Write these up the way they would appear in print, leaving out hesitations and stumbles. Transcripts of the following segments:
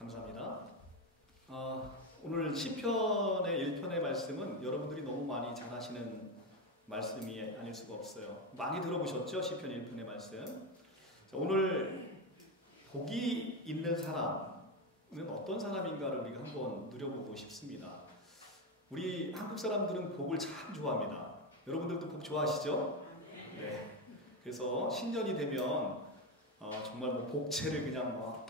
감사합니다. 오늘 시편의 1편의 말씀은 여러분들이 너무 많이 잘 아시는 말씀이 아닐 수가 없어요. 많이 들어보셨죠? 시편 1편의 말씀. 자, 오늘 복이 있는 사람은 어떤 사람인가를 우리가 한번 누려보고 싶습니다. 우리 한국 사람들은 복을 참 좋아합니다. 여러분들도 복 좋아하시죠? 네. 그래서 신년이 되면 정말 복채를 그냥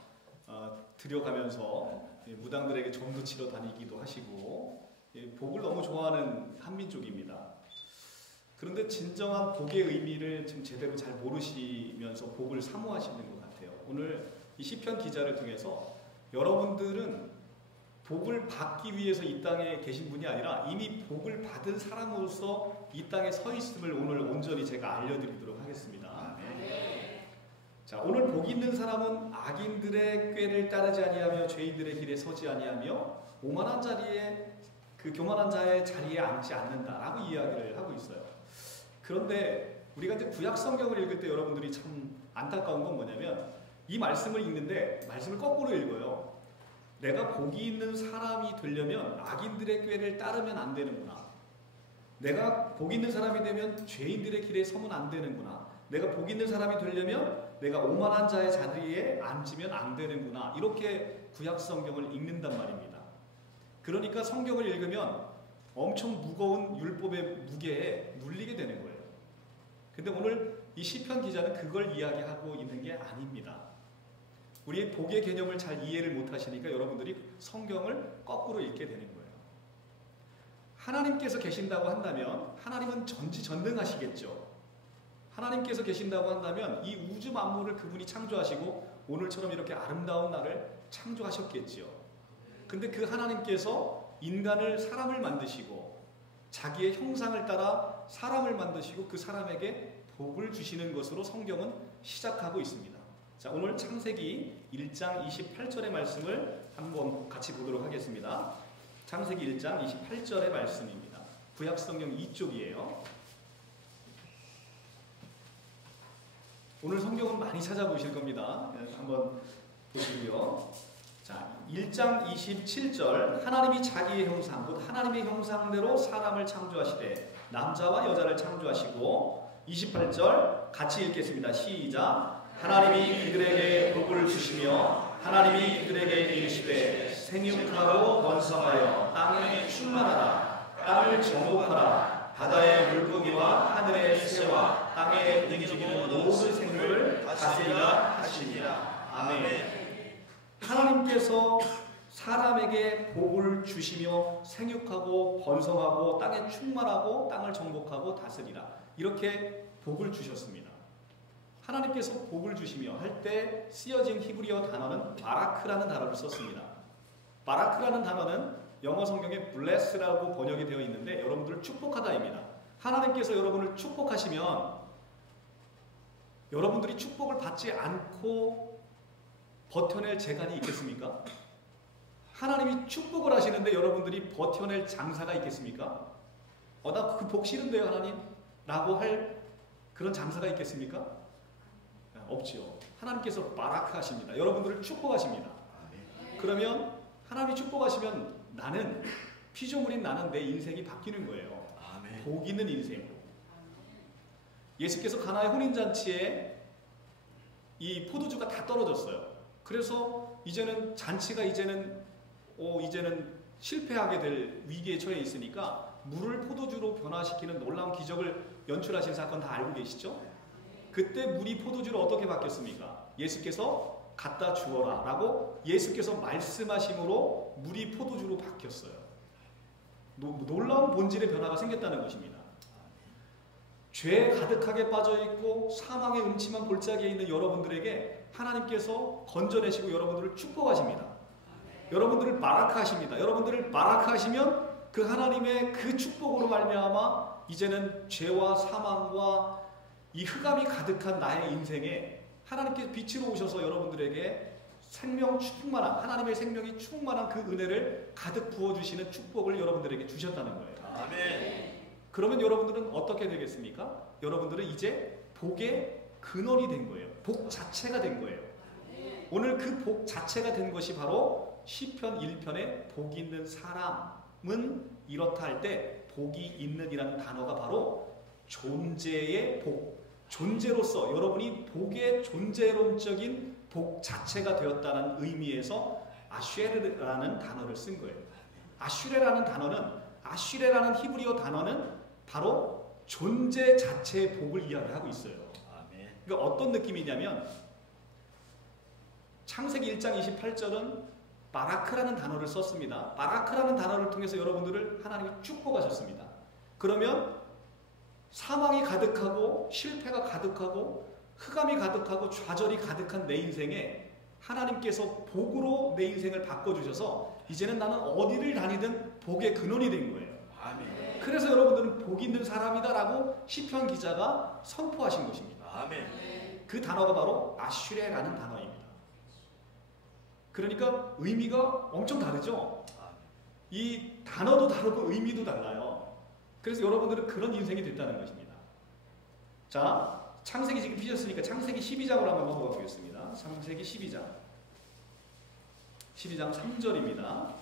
들여가면서 무당들에게 점도 치러 다니기도 하시고 복을 너무 좋아하는 한민족입니다. 그런데 진정한 복의 의미를 지금 제대로 잘 모르시면서 복을 사모하시는 것 같아요. 오늘 이 시편 기자를 통해서 여러분들은 복을 받기 위해서 이 땅에 계신 분이 아니라 이미 복을 받은 사람으로서 이 땅에 서 있음을 오늘 온전히 제가 알려드리도록 하겠습니다. 자, 오늘 복 있는 사람은 악인들의 꾀를 따르지 아니하며 죄인들의 길에 서지 아니하며 오만한 자리에 교만한 자의 자리에 앉지 않는다라고 이야기를 하고 있어요. 그런데 우리가 이제 구약 성경을 읽을 때 여러분들이 참 안타까운 건 뭐냐면 이 말씀을 읽는데 말씀을 거꾸로 읽어요. 내가 복이 있는 사람이 되려면 악인들의 꾀를 따르면 안 되는구나. 내가 복 있는 사람이 되면 죄인들의 길에 서면 안 되는구나. 내가 복 있는 사람이 되려면 내가 오만한 자의 자리에 앉으면 안 되는구나. 이렇게 구약 성경을 읽는단 말입니다. 그러니까 성경을 읽으면 엄청 무거운 율법의 무게에 눌리게 되는 거예요. 근데 오늘 이 시편 기자는 그걸 이야기하고 있는 게 아닙니다. 우리의 복의 개념을 잘 이해를 못하시니까 여러분들이 성경을 거꾸로 읽게 되는 거예요. 하나님께서 계신다고 한다면 하나님은 전지전능하시겠죠. 하나님께서 계신다고 한다면 이 우주 만물을 그분이 창조하시고 오늘처럼 이렇게 아름다운 날을 창조하셨겠지요. 근데 그 하나님께서 인간을 사람을 만드시고 자기의 형상을 따라 사람을 만드시고 그 사람에게 복을 주시는 것으로 성경은 시작하고 있습니다. 자, 오늘 창세기 1장 28절의 말씀을 한번 같이 보도록 하겠습니다. 창세기 1장 28절의 말씀입니다. 구약 성경 2쪽이에요. 오늘 성경은 많이 찾아보실 겁니다. 한번 보시고요. 자, 1장 27절 하나님이 자기의 형상 곧 하나님의 형상대로 사람을 창조하시되 남자와 여자를 창조하시고 28절 같이 읽겠습니다. 시작. 하나님이 그들에게 복을 주시며 하나님이 그들에게 이르시되 생육하고 번성하여 땅에 충만하라. 땅을 정복하라. 바다의 물고기와 하늘의 새와 땅에 움직이는 모든 생물을 다스리라 하시니라. 아멘. 하나님께서 사람에게 복을 주시며 생육하고 번성하고 땅에 충만하고 땅을 정복하고 다스리라. 이렇게 복을 주셨습니다. 하나님께서 복을 주시며 할 때 쓰여진 히브리어 단어는 바라크라는 단어를 썼습니다. 바라크라는 단어는 영어 성경에 bless라고 번역이 되어 있는데 여러분들을 축복하다입니다. 하나님께서 여러분을 축복하시면 여러분들이 축복을 받지 않고 버텨낼 재간이 있겠습니까? 하나님이 축복을 하시는데 여러분들이 버텨낼 장사가 있겠습니까? 나 그 복 싫은데요 하나님? 라고 할 그런 장사가 있겠습니까? 없지요. 하나님께서 바라크 하십니다. 여러분들을 축복하십니다. 그러면 하나님이 축복하시면 나는 피조물인 나는 내 인생이 바뀌는 거예요. 아멘. 복 있는 인생으로. 예수께서 가나의 혼인잔치에 이 포도주가 다 떨어졌어요. 그래서 이제는 잔치가 이제는 실패하게 될 위기에 처해 있으니까 물을 포도주로 변화시키는 놀라운 기적을 연출하신 사건 다 알고 계시죠? 그때 물이 포도주로 어떻게 바뀌었습니까? 예수께서 갖다 주어라 라고 예수께서 말씀하심으로 물이 포도주로 바뀌었어요. 놀라운 본질의 변화가 생겼다는 것입니다. 죄에 가득하게 빠져있고 사망의 음침한 골짜기에 있는 여러분들에게 하나님께서 건져내시고 여러분들을 축복하십니다. 여러분들을 바라크하십니다. 여러분들을 바라크하시면 그 하나님의 그 축복으로 말미암아 이제는 죄와 사망과 이 흑암이 가득한 나의 인생에 하나님께서 빛으로 오셔서 여러분들에게 생명 충만한 하나님의 생명이 충만한 그 은혜를 가득 부어주시는 축복을 여러분들에게 주셨다는 거예요. 아멘. 그러면 여러분들은 어떻게 되겠습니까? 여러분들은 이제 복의 근원이 된 거예요. 복 자체가 된 거예요. 오늘 그 복 자체가 된 것이 바로 시편 1편에 복 있는 사람은 이렇다 할 때 복이 있는이라는 단어가 바로 존재의 복, 존재로서 여러분이 복의 존재론적인 복 자체가 되었다는 의미에서 아슈레라는 단어를 쓴 거예요. 아슈레라는 히브리어 단어는 바로 존재 자체의 복을 이야기하고 있어요. 그러니까 어떤 느낌이냐면 창세기 1장 28절은 바라크라는 단어를 썼습니다. 바라크라는 단어를 통해서 여러분들을 하나님이 축복하셨습니다. 그러면 사망이 가득하고 실패가 가득하고 흑암이 가득하고 좌절이 가득한 내 인생에 하나님께서 복으로 내 인생을 바꿔주셔서 이제는 나는 어디를 다니든 복의 근원이 된 거예요. 아멘. 그래서 여러분들은 복 있는 사람이다라고 시편 기자가 선포하신 것입니다. 아멘. 그 단어가 바로 아슈레라는 단어입니다. 그러니까 의미가 엄청 다르죠. 이 단어도 다르고 의미도 달라요. 그래서 여러분들은 그런 인생이 됐다는 것입니다. 자, 창세기 지금 피셨으니까 창세기 12장으로 한번 넘어가 보겠습니다. 창세기 12장 3절입니다.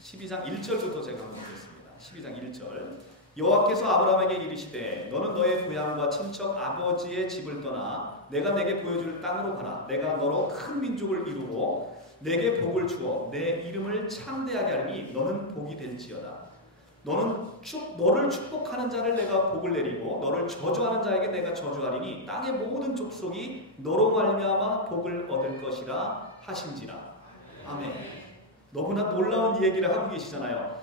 12장 1절부터 제가 한번 보겠습니다. 12장 1절. 여호와께서 아브라함에게 이르시되 너는 너의 고향과 친척 아버지의 집을 떠나 내가 내게 보여줄 땅으로 가라. 내가 너로 큰 민족을 이루고 내게 복을 주어 내 이름을 창대하게 하리니 너는 복이 될지어다. 너를 축복하는 자를 내가 복을 내리고 너를 저주하는 자에게 내가 저주하리니 땅의 모든 족속이 너로 말미암아 복을 얻을 것이라 하신지라. 아멘. 너무나 놀라운 얘기를 하고 계시잖아요.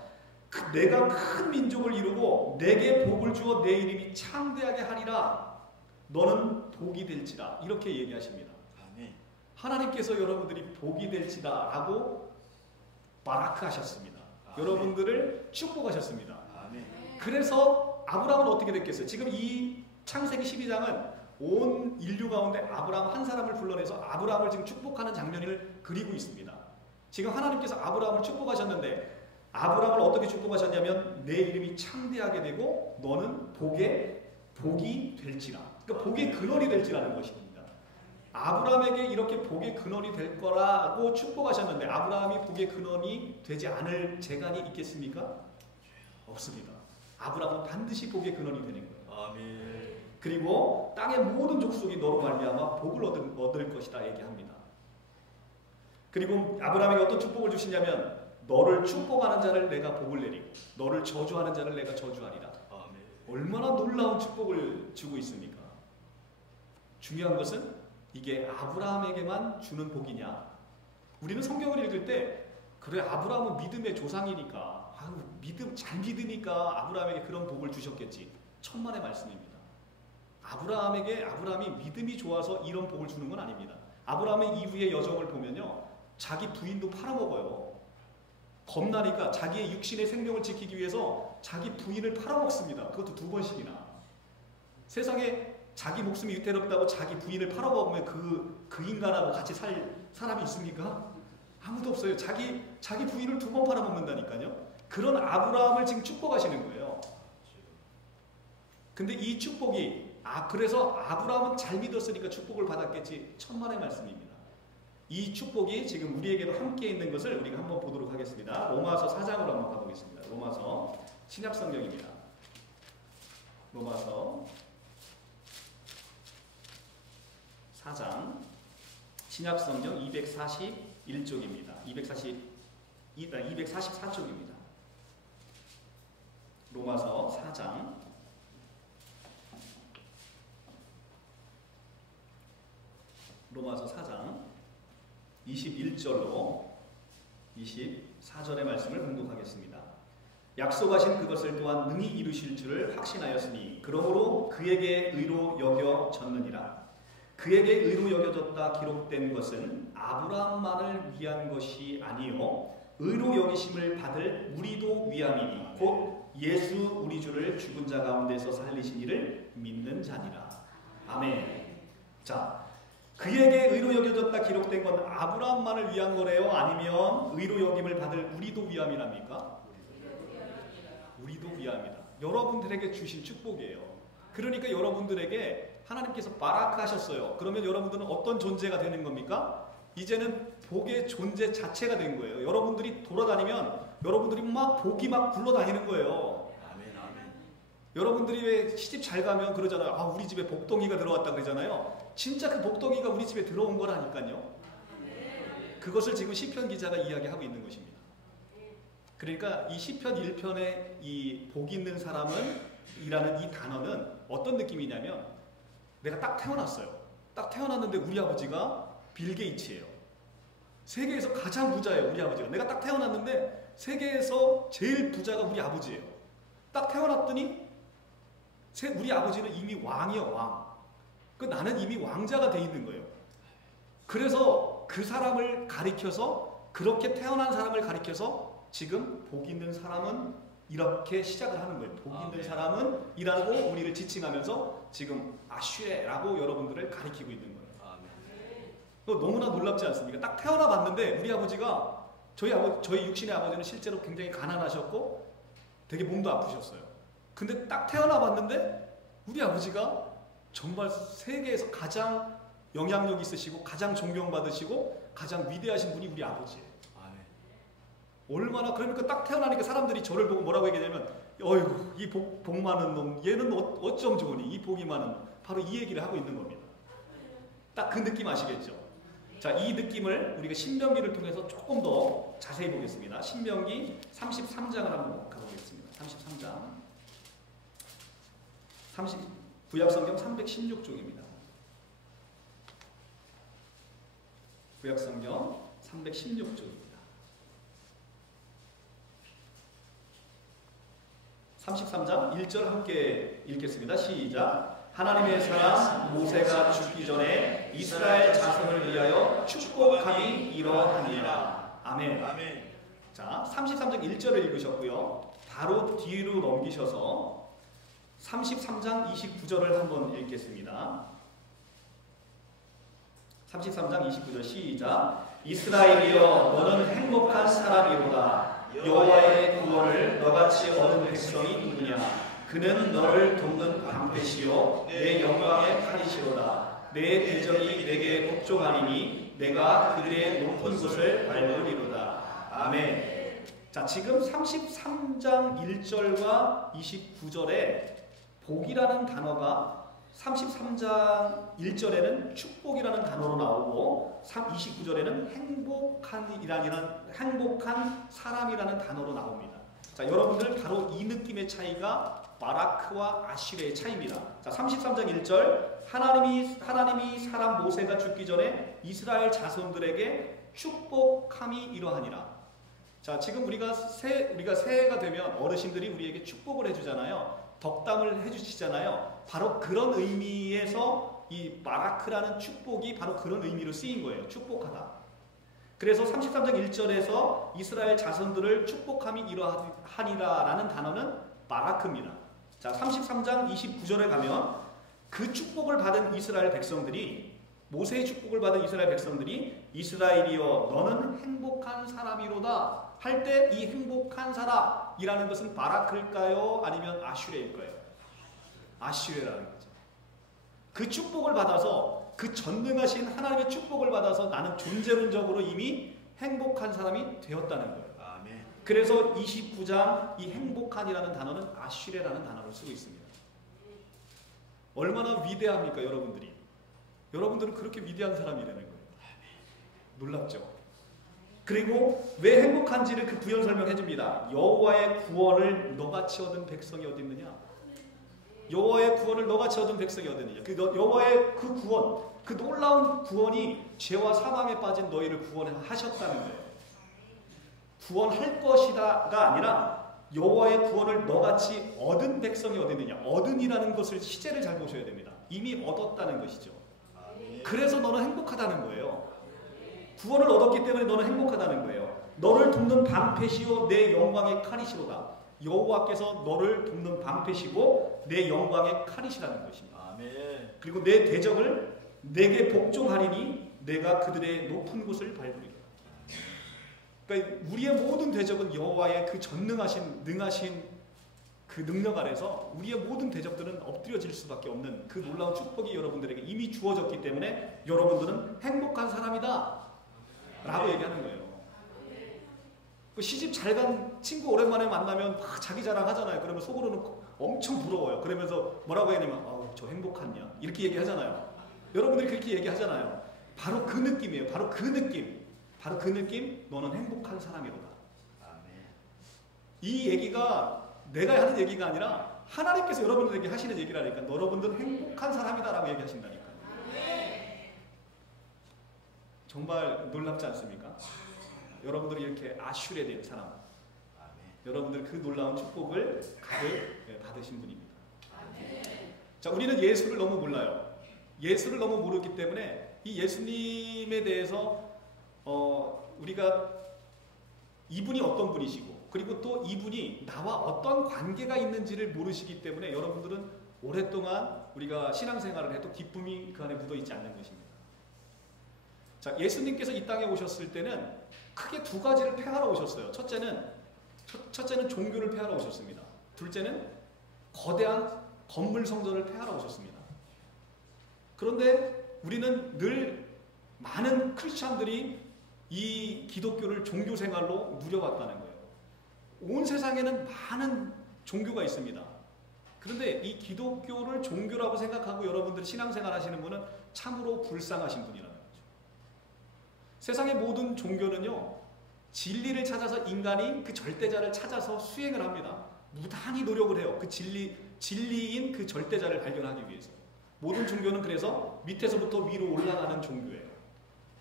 내가 큰 민족을 이루고 내게 복을 주어 내 이름이 창대하게 하리라. 너는 복이 될지라. 이렇게 얘기하십니다. 아멘. 하나님께서 여러분들이 복이 될지다 라고 바라크 하셨습니다. 아멘. 여러분들을 축복하셨습니다. 아멘. 그래서 아브라함은 어떻게 됐겠어요? 지금 이 창세기 12장은 온 인류 가운데 아브라함 한 사람을 불러내서 아브라함을 지금 축복하는 장면을 그리고 있습니다. 지금 하나님께서 아브라함을 축복하셨는데 아브라함을 어떻게 축복하셨냐면 내 이름이 창대하게 되고 너는 복이 될지라. 그러니까 복의 근원이 될지라는 것입니다. 아브라함에게 이렇게 복의 근원이 될 거라고 축복하셨는데 아브라함이 복의 근원이 되지 않을 재간이 있겠습니까? 없습니다. 아브라함은 반드시 복의 근원이 되는 거예요. 아멘. 그리고 땅의 모든 족속이 너로 말미암아 복을 얻을 것이다 얘기합니다. 그리고 아브라함에게 어떤 축복을 주시냐면 너를 축복하는 자를 내가 복을 내리고 너를 저주하는 자를 내가 저주하리라. 아멘. 얼마나 놀라운 축복을 주고 있습니까? 중요한 것은 이게 아브라함에게만 주는 복이냐? 우리는 성경을 읽을 때 그래 아브라함은 믿음의 조상이니까 잘 믿으니까 아브라함에게 그런 복을 주셨겠지. 천만의 말씀입니다. 아브라함이 믿음이 좋아서 이런 복을 주는 건 아닙니다. 아브라함의 이후의 여정을 보면요. 자기 부인도 팔아먹어요. 겁나니까 자기의 육신의 생명을 지키기 위해서 자기 부인을 팔아먹습니다. 그것도 2번씩이나. 세상에 자기 목숨이 위태롭다고 자기 부인을 팔아먹으면 그 인간하고 같이 살 사람이 있습니까? 아무도 없어요. 자기 부인을 2번 팔아먹는다니까요. 그런 아브라함을 지금 축복하시는 거예요. 근데 이 축복이 그래서 아브라함은 잘 믿었으니까 축복을 받았겠지. 천만의 말씀입니다. 이 축복이 지금 우리에게도 함께 있는 것을 우리가 한번 보도록 하겠습니다. 로마서 4장으로 한번 가보겠습니다. 로마서 신약성경입니다. 로마서 4장 신약성경 241쪽입니다. 244쪽입니다. 로마서 4장 로마서 4장 21절로 24절의 말씀을 공독하겠습니다. 약속하신 그것을 또한 능히 이루실 줄을 확신하였으니 그러므로 그에게 의로 여겨졌느니라. 그에게 의로 여겨졌다 기록된 것은 아브라함만을 위한 것이 아니요 의로 여기심을 받을 우리도 위함이니 곧 예수 우리 주를 죽은 자 가운데서 살리신 이를 믿는 자니라. 아멘. 자, 그에게 의로 여겨졌다 기록된 건 아브라함만을 위한 거래요? 아니면 의로 여김을 받을 우리도 위함이랍니까? 우리도 위함이다. 여러분들에게 주신 축복이에요. 그러니까 여러분들에게 하나님께서 바라크 하셨어요. 그러면 여러분들은 어떤 존재가 되는 겁니까? 이제는 복의 존재 자체가 된 거예요. 여러분들이 돌아다니면 여러분들이 막 복이 막 굴러다니는 거예요. 아멘, 아멘. 여러분들이 왜 시집 잘 가면 그러잖아요. 아, 우리 집에 복덩이가 들어왔다 그러잖아요. 진짜 그 복덩이가 우리 집에 들어온 거라니까요. 그것을 지금 시편 기자가 이야기하고 있는 것입니다. 그러니까 이 시편 1편의 이 복 있는 사람은 이라는 이 단어는 어떤 느낌이냐면, 내가 딱 태어났어요. 딱 태어났는데 우리 아버지가 빌 게이츠예요. 세계에서 가장 부자예요, 우리 아버지가. 내가 딱 태어났는데 세계에서 제일 부자가 우리 아버지예요. 딱 태어났더니 우리 아버지는 이미 왕이요, 왕. 나는 이미 왕자가 돼 있는 거예요. 그래서 그 사람을 가리켜서, 그렇게 태어난 사람을 가리켜서 지금 복 있는 사람은 이렇게 시작을 하는 거예요. 복 있는 사람은 이라고 우리를 지칭하면서 지금 아슈레라고 여러분들을 가리키고 있는 거예요. 너무나 놀랍지 않습니까? 딱 태어나 봤는데 우리 아버지가, 저희 육신의 아버지는 실제로 굉장히 가난하셨고 되게 몸도 아프셨어요. 근데 딱 태어나 봤는데 우리 아버지가 정말 세계에서 가장 영향력 있으시고 가장 존경받으시고 가장 위대하신 분이 우리 아버지예요. 얼마나, 그러니까 딱 태어나니까 사람들이 저를 보고 뭐라고 얘기하냐면, 어이구, 이 복 많은 놈, 얘는 어쩜 좋으니, 이 복이 많은, 바로 이 얘기를 하고 있는 겁니다. 딱 그 느낌 아시겠죠? 자, 이 느낌을 우리가 신명기를 통해서 조금 더 자세히 보겠습니다. 신명기 33장을 한번 가보겠습니다. 33장. 구약성경 316쪽입니다. 구약성경 316쪽입니다. 33장 1절 함께 읽겠습니다. 시작. 하나님의 사람 모세가 죽기 전에 이스라엘 자손을 위하여 축복함이 이러하니라. 아멘. 아멘. 자, 33장 1절을 읽으셨고요. 바로 뒤로 넘기셔서 33장 29절을 한번 읽겠습니다. 33장 29절 시작. 이스라엘이여 너는 행복한 사람이로다. 여호와의 구원을 너같이 얻은 백성이 누구냐? 그는 너를 돕는 방패시요 내 영광의 칼이시로다. 내 대적이 내게 복종하리니 내가 그들의 높은 곳을 밟으리로다. 아멘. 자, 지금 33장 1절과 29절에 복이라는 단어가 33장 1절에는 축복이라는 단어로 나오고 29절에는 행복한 사람이라는 단어로 나옵니다. 자, 여러분들 바로 이 느낌의 차이가 바라크와 아슈레의 차이입니다. 자, 33장 1절 하나님이 사람 모세가 죽기 전에 이스라엘 자손들에게 축복함이 이러하니라. 자, 지금 우리가 새해가 되면 어르신들이 우리에게 축복을 해주잖아요. 덕담을 해주시잖아요. 바로 그런 의미에서 이 바라크라는 축복이 바로 그런 의미로 쓰인 거예요. 축복하다. 그래서 33장 1절에서 이스라엘 자손들을 축복함이 이러하니라 라는 단어는 바라크입니다. 자, 33장 29절에 가면 그 축복을 받은 이스라엘 백성들이, 모세의 축복을 받은 이스라엘 백성들이 이스라엘이여 너는 행복한 사람이로다 할 때 이 행복한 사람이라는 것은 바라크일까요? 아니면 아슈레일까요? 아슈레라는 거죠. 그 축복을 받아서, 그 전능하신 하나님의 축복을 받아서 나는 존재론적으로 이미 행복한 사람이 되었다는 거예요. 아멘. 그래서 29장 이 행복한이라는 단어는 아슈레라는 단어를 쓰고 있습니다. 얼마나 위대합니까, 여러분들이? 여러분들은 그렇게 위대한 사람이라는 거예요. 놀랍죠? 그리고 왜 행복한지를 그 부연 설명해 줍니다. 여호와의 구원을 너같이 얻은 백성이 어디 있느냐? 여호와의 구원을 너같이 얻은 백성이 어디 있느냐? 여호와의 그 구원, 그 놀라운 구원이 죄와 사망에 빠진 너희를 구원하셨다는 거예요. 구원할 것이다가 아니라 여호와의 구원을 너같이 얻은 백성이 어디 있느냐? 얻은이라는 것을 시제를 잘 보셔야 됩니다. 이미 얻었다는 것이죠. 그래서 너는 행복하다는 거예요. 구원을 얻었기 때문에 너는 행복하다는 거예요. 너를 돕는 방패시요 내 영광의 칼이시로다. 여호와께서 너를 돕는 방패시고 내 영광의 칼이시라는 것입니다. 아멘. 그리고 내 대적을 내게 복종하리니 내가 그들의 높은 곳을 밟으리라. 그러니까 우리의 모든 대적은 여호와의 그 전능하신 능하신 그 능력 아래서 우리의 모든 대적들은 엎드려질 수밖에 없는 그 놀라운 축복이 여러분들에게 이미 주어졌기 때문에 여러분들은 행복한 사람이다 라고 얘기하는 거예요. 그 시집 잘 간 친구 오랜만에 만나면 막 자기 자랑 하잖아요. 그러면 속으로는 엄청 부러워요. 그러면서 뭐라고 해야 되냐면 저 행복하냐 이렇게 얘기하잖아요. 여러분들이 그렇게 얘기하잖아요. 바로 그 느낌이에요. 바로 그 느낌. 바로 그 느낌. 너는 행복한 사람이로다. 이 얘기가 내가 하는 얘기가 아니라 하나님께서 여러분들에게 하시는 얘기라니까. 여러분들은 행복한 사람이다라고 얘기하신다니까. 정말 놀랍지 않습니까? 여러분들이 이렇게 아슈레 된 사람, 여러분들 그 놀라운 축복을 가득 받으신 분입니다. 자, 우리는 예수를 너무 몰라요. 예수를 너무 모르기 때문에 이 예수님에 대해서 우리가 이분이 어떤 분이시고 그리고 또 이분이 나와 어떤 관계가 있는지를 모르시기 때문에 여러분들은 오랫동안 우리가 신앙생활을 해도 기쁨이 그 안에 묻어있지 않는 것입니다. 자, 예수님께서 이 땅에 오셨을 때는 크게 두 가지를 폐하러 오셨어요. 첫째는 종교를 폐하러 오셨습니다. 둘째는 거대한 건물 성전을 폐하러 오셨습니다. 그런데 우리는 늘 많은 크리스찬들이 이 기독교를 종교 생활로 누려왔다는 거예요. 온 세상에는 많은 종교가 있습니다. 그런데 이 기독교를 종교라고 생각하고 여러분들이 신앙생활 하시는 분은 참으로 불쌍하신 분이라는 거죠. 세상의 모든 종교는요, 진리를 찾아서 인간이 그 절대자를 찾아서 수행을 합니다. 무단히 노력을 해요. 그 진리인 그 절대자를 발견하기 위해서. 모든 종교는 그래서 밑에서부터 위로 올라가는 종교예요.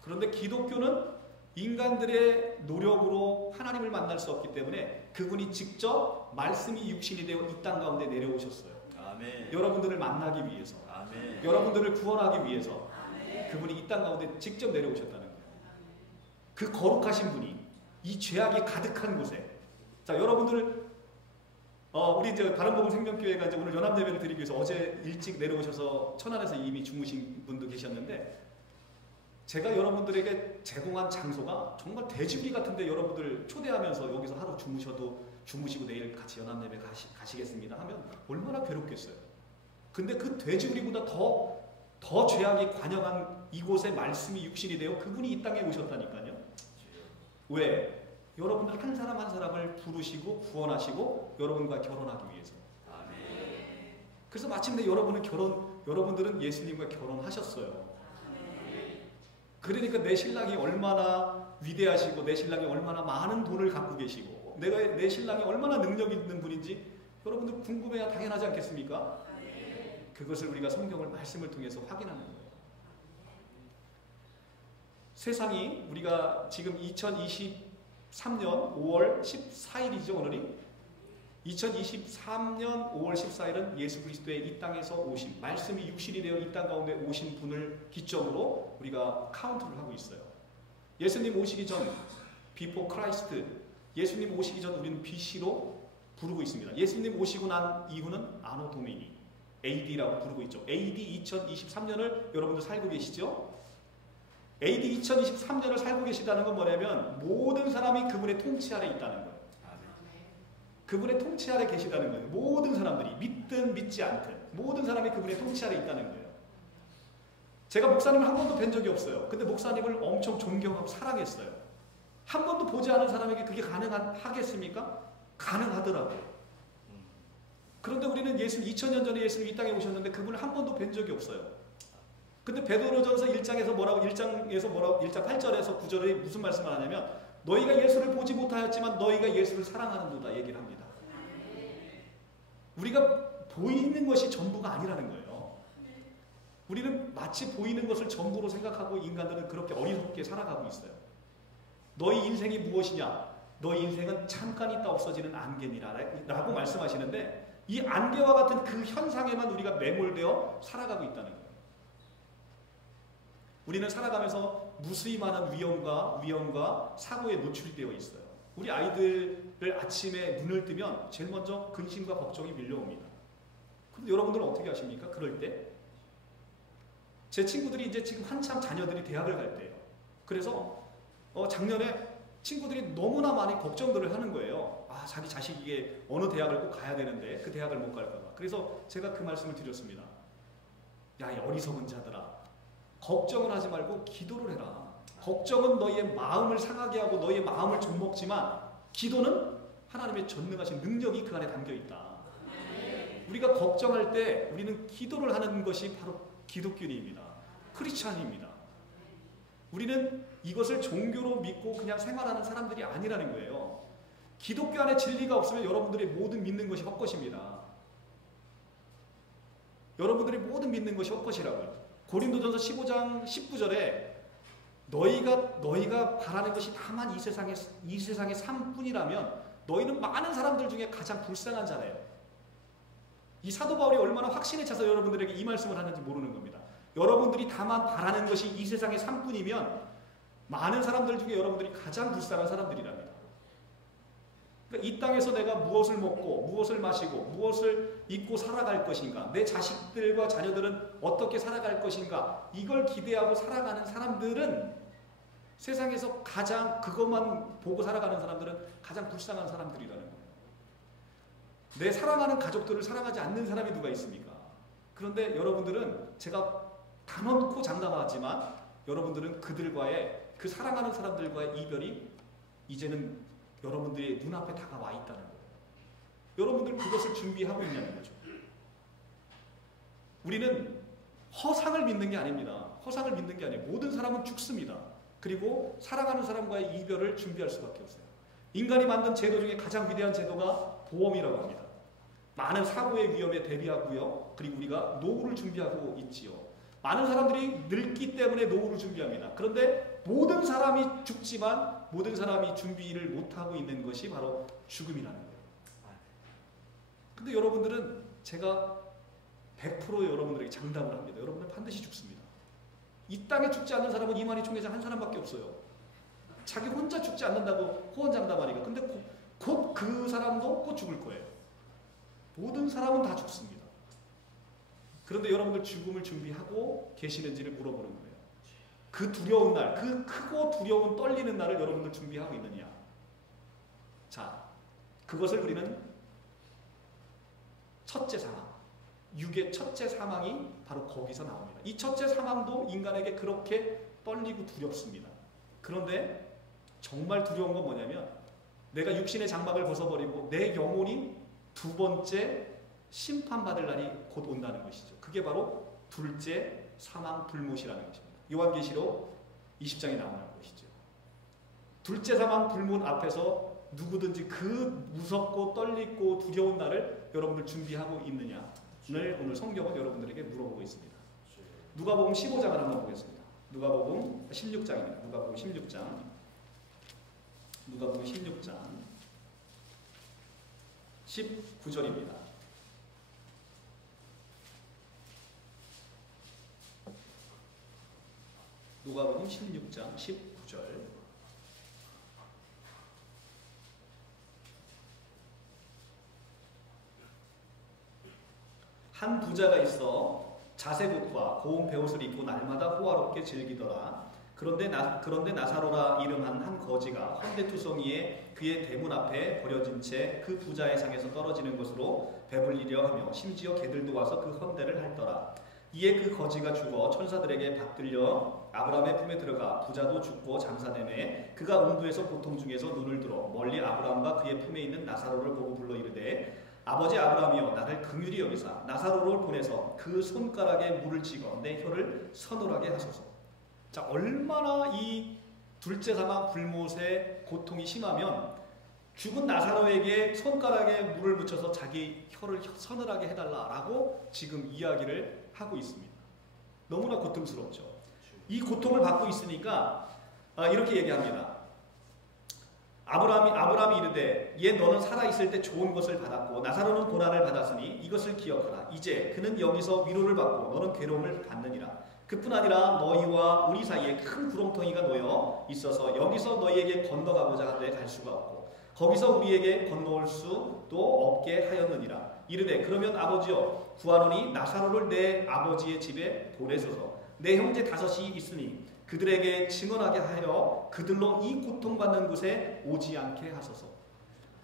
그런데 기독교는 인간들의 노력으로 하나님을 만날 수 없기 때문에 그분이 직접 말씀이 육신이 되어 이 땅 가운데 내려오셨어요. 아멘. 여러분들을 만나기 위해서, 아멘. 여러분들을 구원하기 위해서, 아멘. 그분이 이 땅 가운데 직접 내려오셨다는 거예요. 그 거룩하신 분이 이 죄악이 가득한 곳에, 자, 여러분들 우리 이제 바른복음 생명교회가 이제 오늘 연합 예배를 드리기 위해서 어제 일찍 내려오셔서 천안에서 이미 주무신 분도 계셨는데, 제가 여러분들에게 제공한 장소가 정말 돼지우리 같은데 여러분들 초대하면서 여기서 하루 주무시고 내일 같이 연합 예배 가시겠습니다 하면 얼마나 괴롭겠어요. 근데 그 돼지우리보다 더 죄악이 관영한 이곳에 말씀이 육신이 되어 그분이 이 땅에 오셨다니까요. 왜? 여러분들 한 사람 한 사람을 부르시고 구원하시고 여러분과 결혼하기 위해서. 그래서 마침내 여러분들은 예수님과 결혼하셨어요. 그러니까 내 신랑이 얼마나 위대하시고 내 신랑이 얼마나 많은 돈을 갖고 계시고 내 신랑이 얼마나 능력 있는 분인지 여러분들 궁금해야 당연하지 않겠습니까? 그것을 우리가 성경을 말씀을 통해서 확인하는 거예요. 세상이 우리가 지금 2023년 5월 14일이죠. 오늘이 2023년 5월 14일은 예수 그리스도의 이 땅에서 오신, 말씀이 육신이 되어 이 땅 가운데 오신 분을 기점으로 우리가 카운트를 하고 있어요. 예수님 오시기 전 Before Christ, 예수님 오시기 전 우리는 BC로 부르고 있습니다. 예수님 오시고 난 이후는 아노 도미니, AD라고 부르고 있죠. AD 2023년을 여러분들 살고 계시죠? AD 2023년을 살고 계시다는 건 뭐냐면 모든 사람이 그분의 통치 아래 있다는 거예요. 그분의 통치 아래 계시다는 거예요. 모든 사람들이 믿든 믿지 않든 모든 사람이 그분의 통치 아래 있다는 거예요. 제가 목사님을 한 번도 뵌 적이 없어요. 근데 목사님을 엄청 존경하고 사랑했어요. 한 번도 보지 않은 사람에게 그게 가능하겠습니까? 가능하더라고요. 그런데 우리는 2000년 전에 예수님 이 땅에 오셨는데 그분을 한 번도 뵌 적이 없어요. 근데 베드로전서 1장 8절에서 9절에 무슨 말씀을 하냐면 너희가 예수를 보지 못하였지만 너희가 예수를 사랑하는도다 얘기를 합니다. 우리가 보이는 것이 전부가 아니라는 거예요. 우리는 마치 보이는 것을 전부로 생각하고 인간들은 그렇게 어리석게 살아가고 있어요. 너희 인생이 무엇이냐? 너희 인생은 잠깐 있다 없어지는 안개니라 라고 말씀하시는데 이 안개와 같은 그 현상에만 우리가 매몰되어 살아가고 있다는 거예요. 우리는 살아가면서 무수히 많은 위험과 사고에 노출되어 있어요. 우리 아이들을 아침에 눈을 뜨면 제일 먼저 근심과 걱정이 밀려옵니다. 그런데 여러분들은 어떻게 하십니까? 그럴 때 제 친구들이 이제 지금 한참 자녀들이 대학을 갈 때예요. 그래서 작년에 친구들이 너무나 많이 걱정들을 하는 거예요. 아, 자기 자식에게 어느 대학을 꼭 가야 되는데 그 대학을 못 갈까 봐. 그래서 제가 그 말씀을 드렸습니다. 야, 이 어리석은 자들아, 걱정을 하지 말고 기도를 해라. 걱정은 너희의 마음을 상하게 하고 너희의 마음을 좀먹지만 기도는 하나님의 전능하신 능력이 그 안에 담겨 있다. 우리가 걱정할 때 우리는 기도를 하는 것이 바로 기독교인입니다. 크리스찬입니다. 우리는 이것을 종교로 믿고 그냥 생활하는 사람들이 아니라는 거예요. 기독교 안에 진리가 없으면 여러분들의 모든 믿는 것이 헛것입니다. 여러분들의 모든 믿는 것이 헛것이라고요. 고린도전서 15장 19절에 너희가 바라는 것이 다만 이 세상의 삶뿐이라면 너희는 많은 사람들 중에 가장 불쌍한 자래요. 이 사도 바울이 얼마나 확신에 차서 여러분들에게 이 말씀을 하는지 모르는 겁니다. 여러분들이 다만 바라는 것이 이 세상의 삶뿐이면 많은 사람들 중에 여러분들이 가장 불쌍한 사람들이랍니다. 그러니까 이 땅에서 내가 무엇을 먹고 무엇을 마시고 무엇을 입고 살아갈 것인가, 내 자식들과 자녀들은 어떻게 살아갈 것인가, 이걸 기대하고 살아가는 사람들은 세상에서 가장 그것만 보고 살아가는 사람들은 가장 불쌍한 사람들이라는 거예요. 내 사랑하는 가족들을 사랑하지 않는 사람이 누가 있습니까? 그런데 여러분들은, 제가 단언코 장담하지만 여러분들은 그 사랑하는 사람들과의 이별이 이제는 여러분들의 눈앞에 다가와 있다는 거예요. 여러분들 그것을 준비하고 있냐는 거죠. 우리는 허상을 믿는 게 아닙니다. 허상을 믿는 게 아니에요. 모든 사람은 죽습니다. 그리고 사랑하는 사람과의 이별을 준비할 수밖에 없어요. 인간이 만든 제도 중에 가장 위대한 제도가 보험이라고 합니다. 많은 사고의 위험에 대비하고요. 그리고 우리가 노후를 준비하고 있지요. 많은 사람들이 늙기 때문에 노후를 준비합니다. 그런데 모든 사람이 죽지만 모든 사람이 준비를 못하고 있는 것이 바로 죽음이라는 거예요. 근데 여러분들은, 제가 100% 여러분들에게 장담을 합니다. 여러분은 반드시 죽습니다. 이 땅에 죽지 않는 사람은 이만희 총회장 한 사람밖에 없어요. 자기 혼자 죽지 않는다고 호언장담하니까. 근데 곧 그 사람도 곧 죽을 거예요. 모든 사람은 다 죽습니다. 그런데 여러분들 죽음을 준비하고 계시는지를 물어보는 거예요. 그 두려운 날, 그 크고 두려운 떨리는 날을 여러분들 준비하고 있느냐. 자, 그것을 우리는 첫째 사망, 육의 첫째 사망이 바로 거기서 나옵니다. 이 첫째 사망도 인간에게 그렇게 떨리고 두렵습니다. 그런데 정말 두려운 건 뭐냐면, 내가 육신의 장막을 벗어버리고 내 영혼이 두 번째 심판받을 날이 곧 온다는 것이죠. 그게 바로 둘째 사망 불못이라는 것입니다. 요한계시록 20장에 나오는 것이죠. 둘째 사망 불못 앞에서 누구든지 그 무섭고 떨리고 두려운 날을 여러분들 준비하고 있느냐를 오늘 성경은 여러분들에게 물어보고 있습니다. 누가복음 15장을 한번 보겠습니다. 누가복음 16장입니다. 누가복음 16장. 누가복음 16장 19절입니다. 누가복음 16장 19절. 한 부자가 있어 자색옷과 고운 베옷을 입고 날마다 호화롭게 즐기더라. 그런데 나사로라 이름한 한 거지가 헌데투성이에 그의 대문 앞에 버려진 채 그 부자의 상에서 떨어지는 것으로 배불리려 하며 심지어 개들도 와서 그 헌대를 핥더라. 이에 그 거지가 죽어 천사들에게 받들려 아브라함의 품에 들어가 부자도 죽고 장사되매 그가 음부에서 고통 중에서 눈을 들어 멀리 아브라함과 그의 품에 있는 나사로를 보고 불러 이르되 아버지 아브라함이여 나를 긍휼히 여기사 나사로를 보내서 그 손가락에 물을 찍어 내 혀를 서늘하게 하소서. 자, 얼마나 이 둘째 사망 불못의 고통이 심하면 죽은 나사로에게 손가락에 물을 묻혀서 자기 혀를 서늘하게 해달라라고 지금 이야기를 하고 있습니다. 너무나 고통스럽죠. 이 고통을 받고 있으니까 이렇게 얘기합니다. 아브라함이 이르되 옛 너는 살아있을 때 좋은 것을 받았고 나사로는 고난을 받았으니 이것을 기억하라. 이제 그는 여기서 위로를 받고 너는 괴로움을 받느니라. 그뿐 아니라 너희와 우리 사이에 큰 구렁텅이가 놓여 있어서 여기서 너희에게 건너가고자 하되 갈 수가 없고 거기서 우리에게 건너올 수도 없게 하였느니라. 이르되 그러면 아버지여 구하노니 나사로를 내 아버지의 집에 보내소서. 내 형제 5이 있으니 그들에게 증언하게 하여 그들로 이 고통받는 곳에 오지 않게 하소서.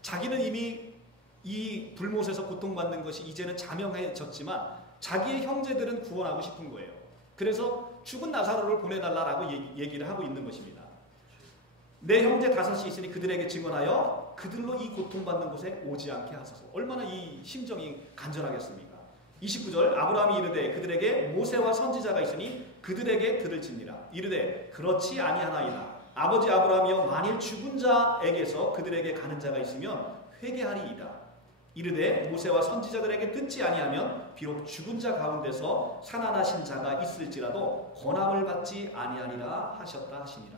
자기는 이미 이 불못에서 고통받는 것이 이제는 자명해졌지만 자기의 형제들은 구원하고 싶은 거예요. 그래서 죽은 나사로를 보내달라고 얘기를 하고 있는 것입니다. 내 형제 5이 있으니 그들에게 증언하여 그들로 이 고통받는 곳에 오지 않게 하소서. 얼마나 이 심정이 간절하겠습니까? 29절 아브라함이 이르되 그들에게 모세와 선지자가 있으니 그들에게 들을지니라. 이르되 그렇지 아니하나이다. 아버지 아브라함이여 만일 죽은 자에게서 그들에게 가는 자가 있으면 회개하리이다. 이르되 모세와 선지자들에게 듣지 아니하면 비록 죽은 자 가운데서 살아나신 자가 있을지라도 권함을 받지 아니하리라 하셨다 하시니라.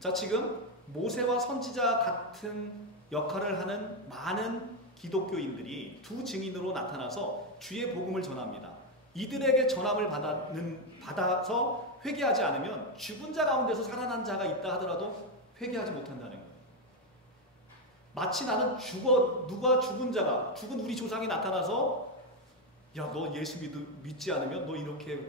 자, 지금 모세와 선지자 같은 역할을 하는 많은 기독교인들이 두 증인으로 나타나서 주의 복음을 전합니다. 이들에게 전함을 받아서 회개하지 않으면 죽은 자 가운데서 살아난 자가 있다 하더라도 회개하지 못한다는 거예요. 마치 나는 누가 죽은 우리 조상이 나타나서 야, 너 예수 믿지 않으면 너 이렇게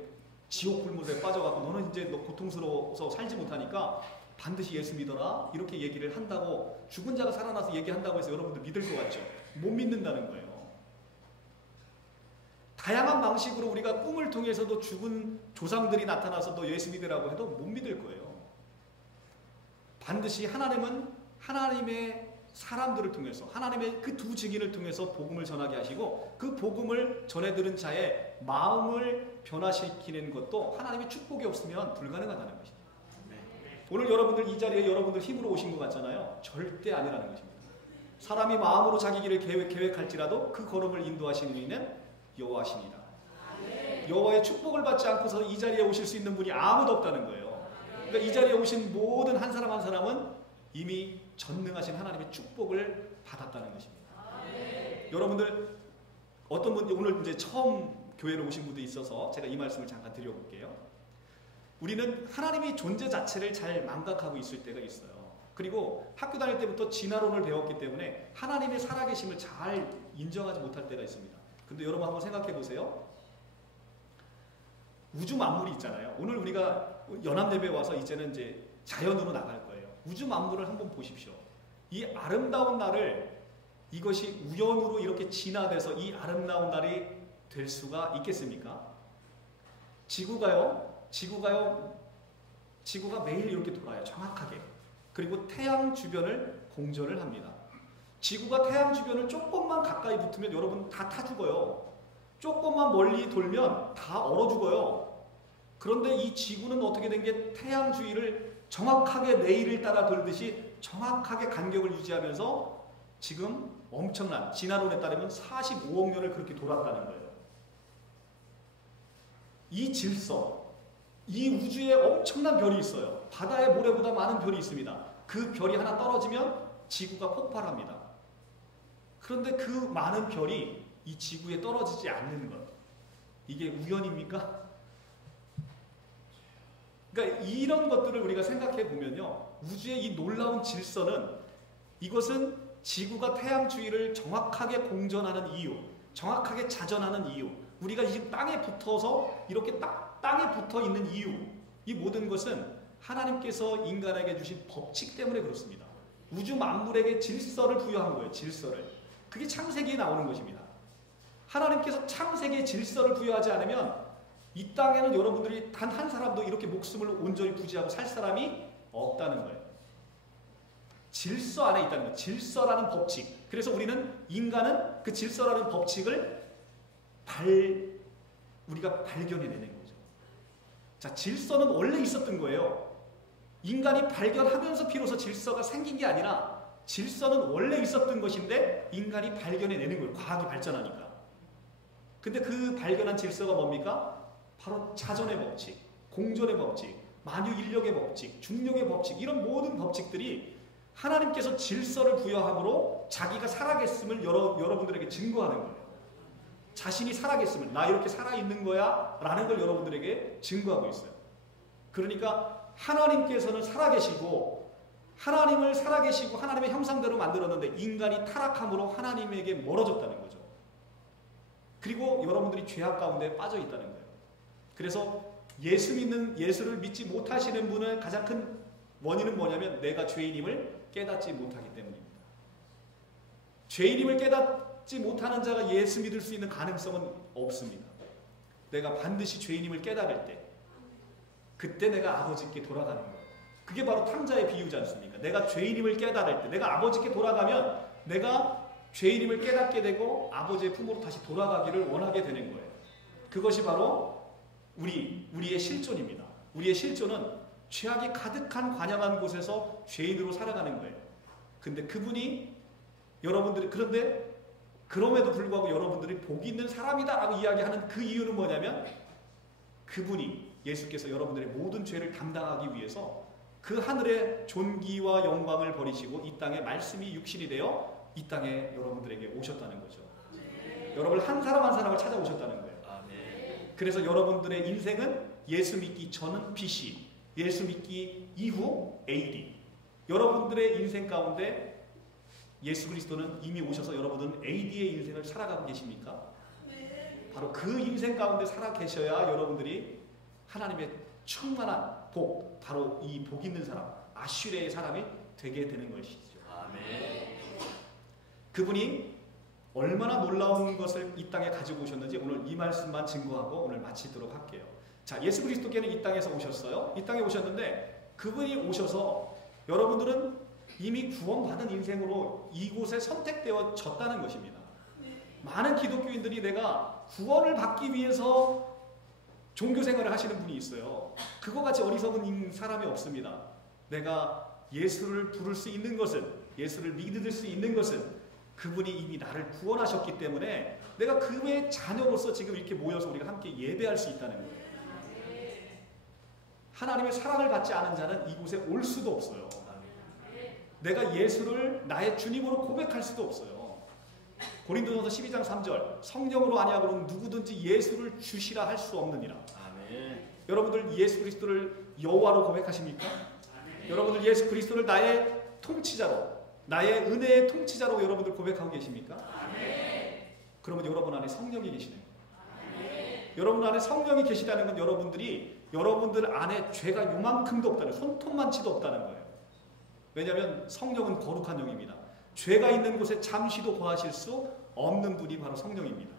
지옥 불못에 빠져갖고 너는 이제 너 고통스러워서 살지 못하니까 반드시 예수 믿어라 이렇게 얘기를 한다고 죽은 자가 살아나서 얘기한다고 해서 여러분들 믿을 것 같죠? 못 믿는다는 거예요. 다양한 방식으로 우리가 꿈을 통해서도 죽은 조상들이 나타나서 너 예수 믿으라고 해도 못 믿을 거예요. 반드시 하나님은 하나님의 사람들을 통해서 하나님의 그 두 증인을 통해서 복음을 전하게 하시고 그 복음을 전해 들은 자의 마음을 변화시키는 것도 하나님의 축복이 없으면 불가능하다는 것입니다. 오늘 여러분들 이 자리에 여러분들 힘으로 오신 것 같잖아요. 절대 아니라는 것입니다. 사람이 마음으로 자기 길을 계획할지라도 그 걸음을 인도하시는 이는 여호와시니라. 여호와의 축복을 받지 않고서 이 자리에 오실 수 있는 분이 아무도 없다는 거예요. 그러니까 이 자리에 오신 모든 한 사람 한 사람은 이미 전능하신 하나님의 축복을 받았다는 것입니다. 여러분들 어떤 분이 오늘 이제 처음 교회로 오신 분도 있어서 제가 이 말씀을 잠깐 드려볼게요. 우리는 하나님의 존재 자체를 잘 망각하고 있을 때가 있어요. 그리고 학교 다닐 때부터 진화론을 배웠기 때문에 하나님의 살아계심을 잘 인정하지 못할 때가 있습니다. 근데 여러분 한번 생각해 보세요. 우주 만물이 있잖아요. 오늘 우리가 연합예배 와서 이제는 이제 자연으로 나갈 거예요. 우주 만물을 한번 보십시오. 이 아름다운 날을 이것이 우연으로 이렇게 진화돼서 이 아름다운 날이 될 수가 있겠습니까? 지구가 매일 이렇게 돌아요. 정확하게. 그리고 태양 주변을 공전을 합니다. 지구가 태양 주변을 조금만 가까이 붙으면 여러분 다 타 죽어요. 조금만 멀리 돌면 다 얼어 죽어요. 그런데 이 지구는 어떻게 된 게 태양 주위를 정확하게 레일을 따라 돌듯이 정확하게 간격을 유지하면서 지금 엄청난 진화론에 따르면 45억 년을 그렇게 돌았다는 거예요. 이 질서, 이 우주에 엄청난 별이 있어요. 바다의 모래보다 많은 별이 있습니다. 그 별이 하나 떨어지면 지구가 폭발합니다. 그런데 그 많은 별이 이 지구에 떨어지지 않는 것, 이게 우연입니까? 그러니까 이런 것들을 우리가 생각해 보면요, 우주의 이 놀라운 질서는 이것은 지구가 태양 주위를 정확하게 공전하는 이유, 정확하게 자전하는 이유, 우리가 지금 땅에 붙어서 이렇게 땅에 붙어 있는 이유, 이 모든 것은 하나님께서 인간에게 주신 법칙 때문에 그렇습니다. 우주 만물에게 질서를 부여한 거예요. 질서를. 그게 창세기에 나오는 것입니다. 하나님께서 창세기에 질서를 부여하지 않으면 이 땅에는 여러분들이 단 한 사람도 이렇게 목숨을 온전히 부지하고 살 사람이 없다는 거예요. 질서 안에 있다는 거예요. 질서라는 법칙. 그래서 우리는 인간은 그 질서라는 법칙을 우리가 발견해내는 거죠. 자, 질서는 원래 있었던 거예요. 인간이 발견하면서 비로소 질서가 생긴 게 아니라 질서는 원래 있었던 것인데 인간이 발견해내는 거예요. 과학이 발전하니까. 근데 그 발견한 질서가 뭡니까? 바로 자전의 법칙, 공전의 법칙, 만유인력의 법칙, 중력의 법칙, 이런 모든 법칙들이 하나님께서 질서를 부여함으로 자기가 살아계심을 여러분들에게 증거하는 거예요. 자신이 살아계심을, 나 이렇게 살아있는 거야 라는 걸 여러분들에게 증거하고 있어요. 그러니까 하나님께서는 살아계시고 하나님을 살아계시고 하나님의 형상대로 만들었는데 인간이 타락함으로 하나님에게 멀어졌다는 거죠. 그리고 여러분들이 죄악 가운데 빠져 있다는 거예요. 그래서 예수를 믿지 못하시는 분의 가장 큰 원인은 뭐냐면 내가 죄인임을 깨닫지 못하기 때문입니다. 죄인임을 깨닫지 못하는 자가 예수 믿을 수 있는 가능성은 없습니다. 내가 반드시 죄인임을 깨달을 때 그때 내가 아버지께 돌아가는 거예요. 그게 바로 탕자의 비유지 않습니까? 내가 죄인임을 깨달을 때 내가 아버지께 돌아가면 내가 죄인임을 깨닫게 되고 아버지의 품으로 다시 돌아가기를 원하게 되는 거예요. 그것이 바로 우리의 실존입니다. 우리의 실존은 죄악이 가득한 관양한 곳에서 죄인으로 살아가는 거예요. 근데 그분이 그런데 그럼에도 불구하고 여러분들이 복 있는 사람이다라고 이야기하는 그 이유는 뭐냐면 그분이 예수께서 여러분들의 모든 죄를 담당하기 위해서 그 하늘의 존귀와 영광을 버리시고 이 땅에 말씀이 육신이 되어 이 땅에 여러분들에게 오셨다는 거죠. 여러분 한 사람 한 사람을 찾아오셨다는 거예요. 그래서 여러분들의 인생은 예수 믿기 전은 BC, 예수 믿기 이후 AD. 여러분들의 인생 가운데 예수 그리스도는 이미 오셔서 여러분은 AD의 인생을 살아가고 계십니까? 바로 그 인생 가운데 살아 계셔야 여러분들이 하나님의 충만한 복, 바로 이 복 있는 사람, 아슈레의 사람이 되게 되는 것이죠. 그분이 얼마나 놀라운 것을 이 땅에 가지고 오셨는지 오늘 이 말씀만 증거하고 오늘 마치도록 할게요. 자, 예수 그리스도께는 이 땅에서 오셨어요. 이 땅에 오셨는데 그분이 오셔서 여러분들은 이미 구원받은 인생으로 이곳에 선택되어졌다는 것입니다. 많은 기독교인들이 내가 구원을 받기 위해서 종교생활을 하시는 분이 있어요. 그거 같이 어리석은 사람이 없습니다. 내가 예수를 부를 수 있는 것은, 예수를 믿을 수 있는 것은 그분이 이미 나를 구원하셨기 때문에 내가 그의 자녀로서 지금 이렇게 모여서 우리가 함께 예배할 수 있다는 거예요. 하나님의 사랑을 받지 않은 자는 이곳에 올 수도 없어요. 내가 예수를 나의 주님으로 고백할 수도 없어요. 고린도전서 12장 3절 성령으로 아니하고는 누구든지 예수를 주시라 할 수 없느니라. 여러분들 예수 그리스도를 여호와로 고백하십니까? 여러분들 예수 그리스도를 나의 통치자로, 나의 은혜의 통치자로 여러분들 고백하고 계십니까? 그러면 여러분 안에 성령이 계시는 거예요. 여러분 안에 성령이 계시다는 건 여러분들 안에 죄가 요만큼도 없다는, 손톱만치도 없다는 거예요. 왜냐하면 성령은 거룩한 영입니다. 죄가 있는 곳에 잠시도 거하실 수 없는 분이 바로 성령입니다.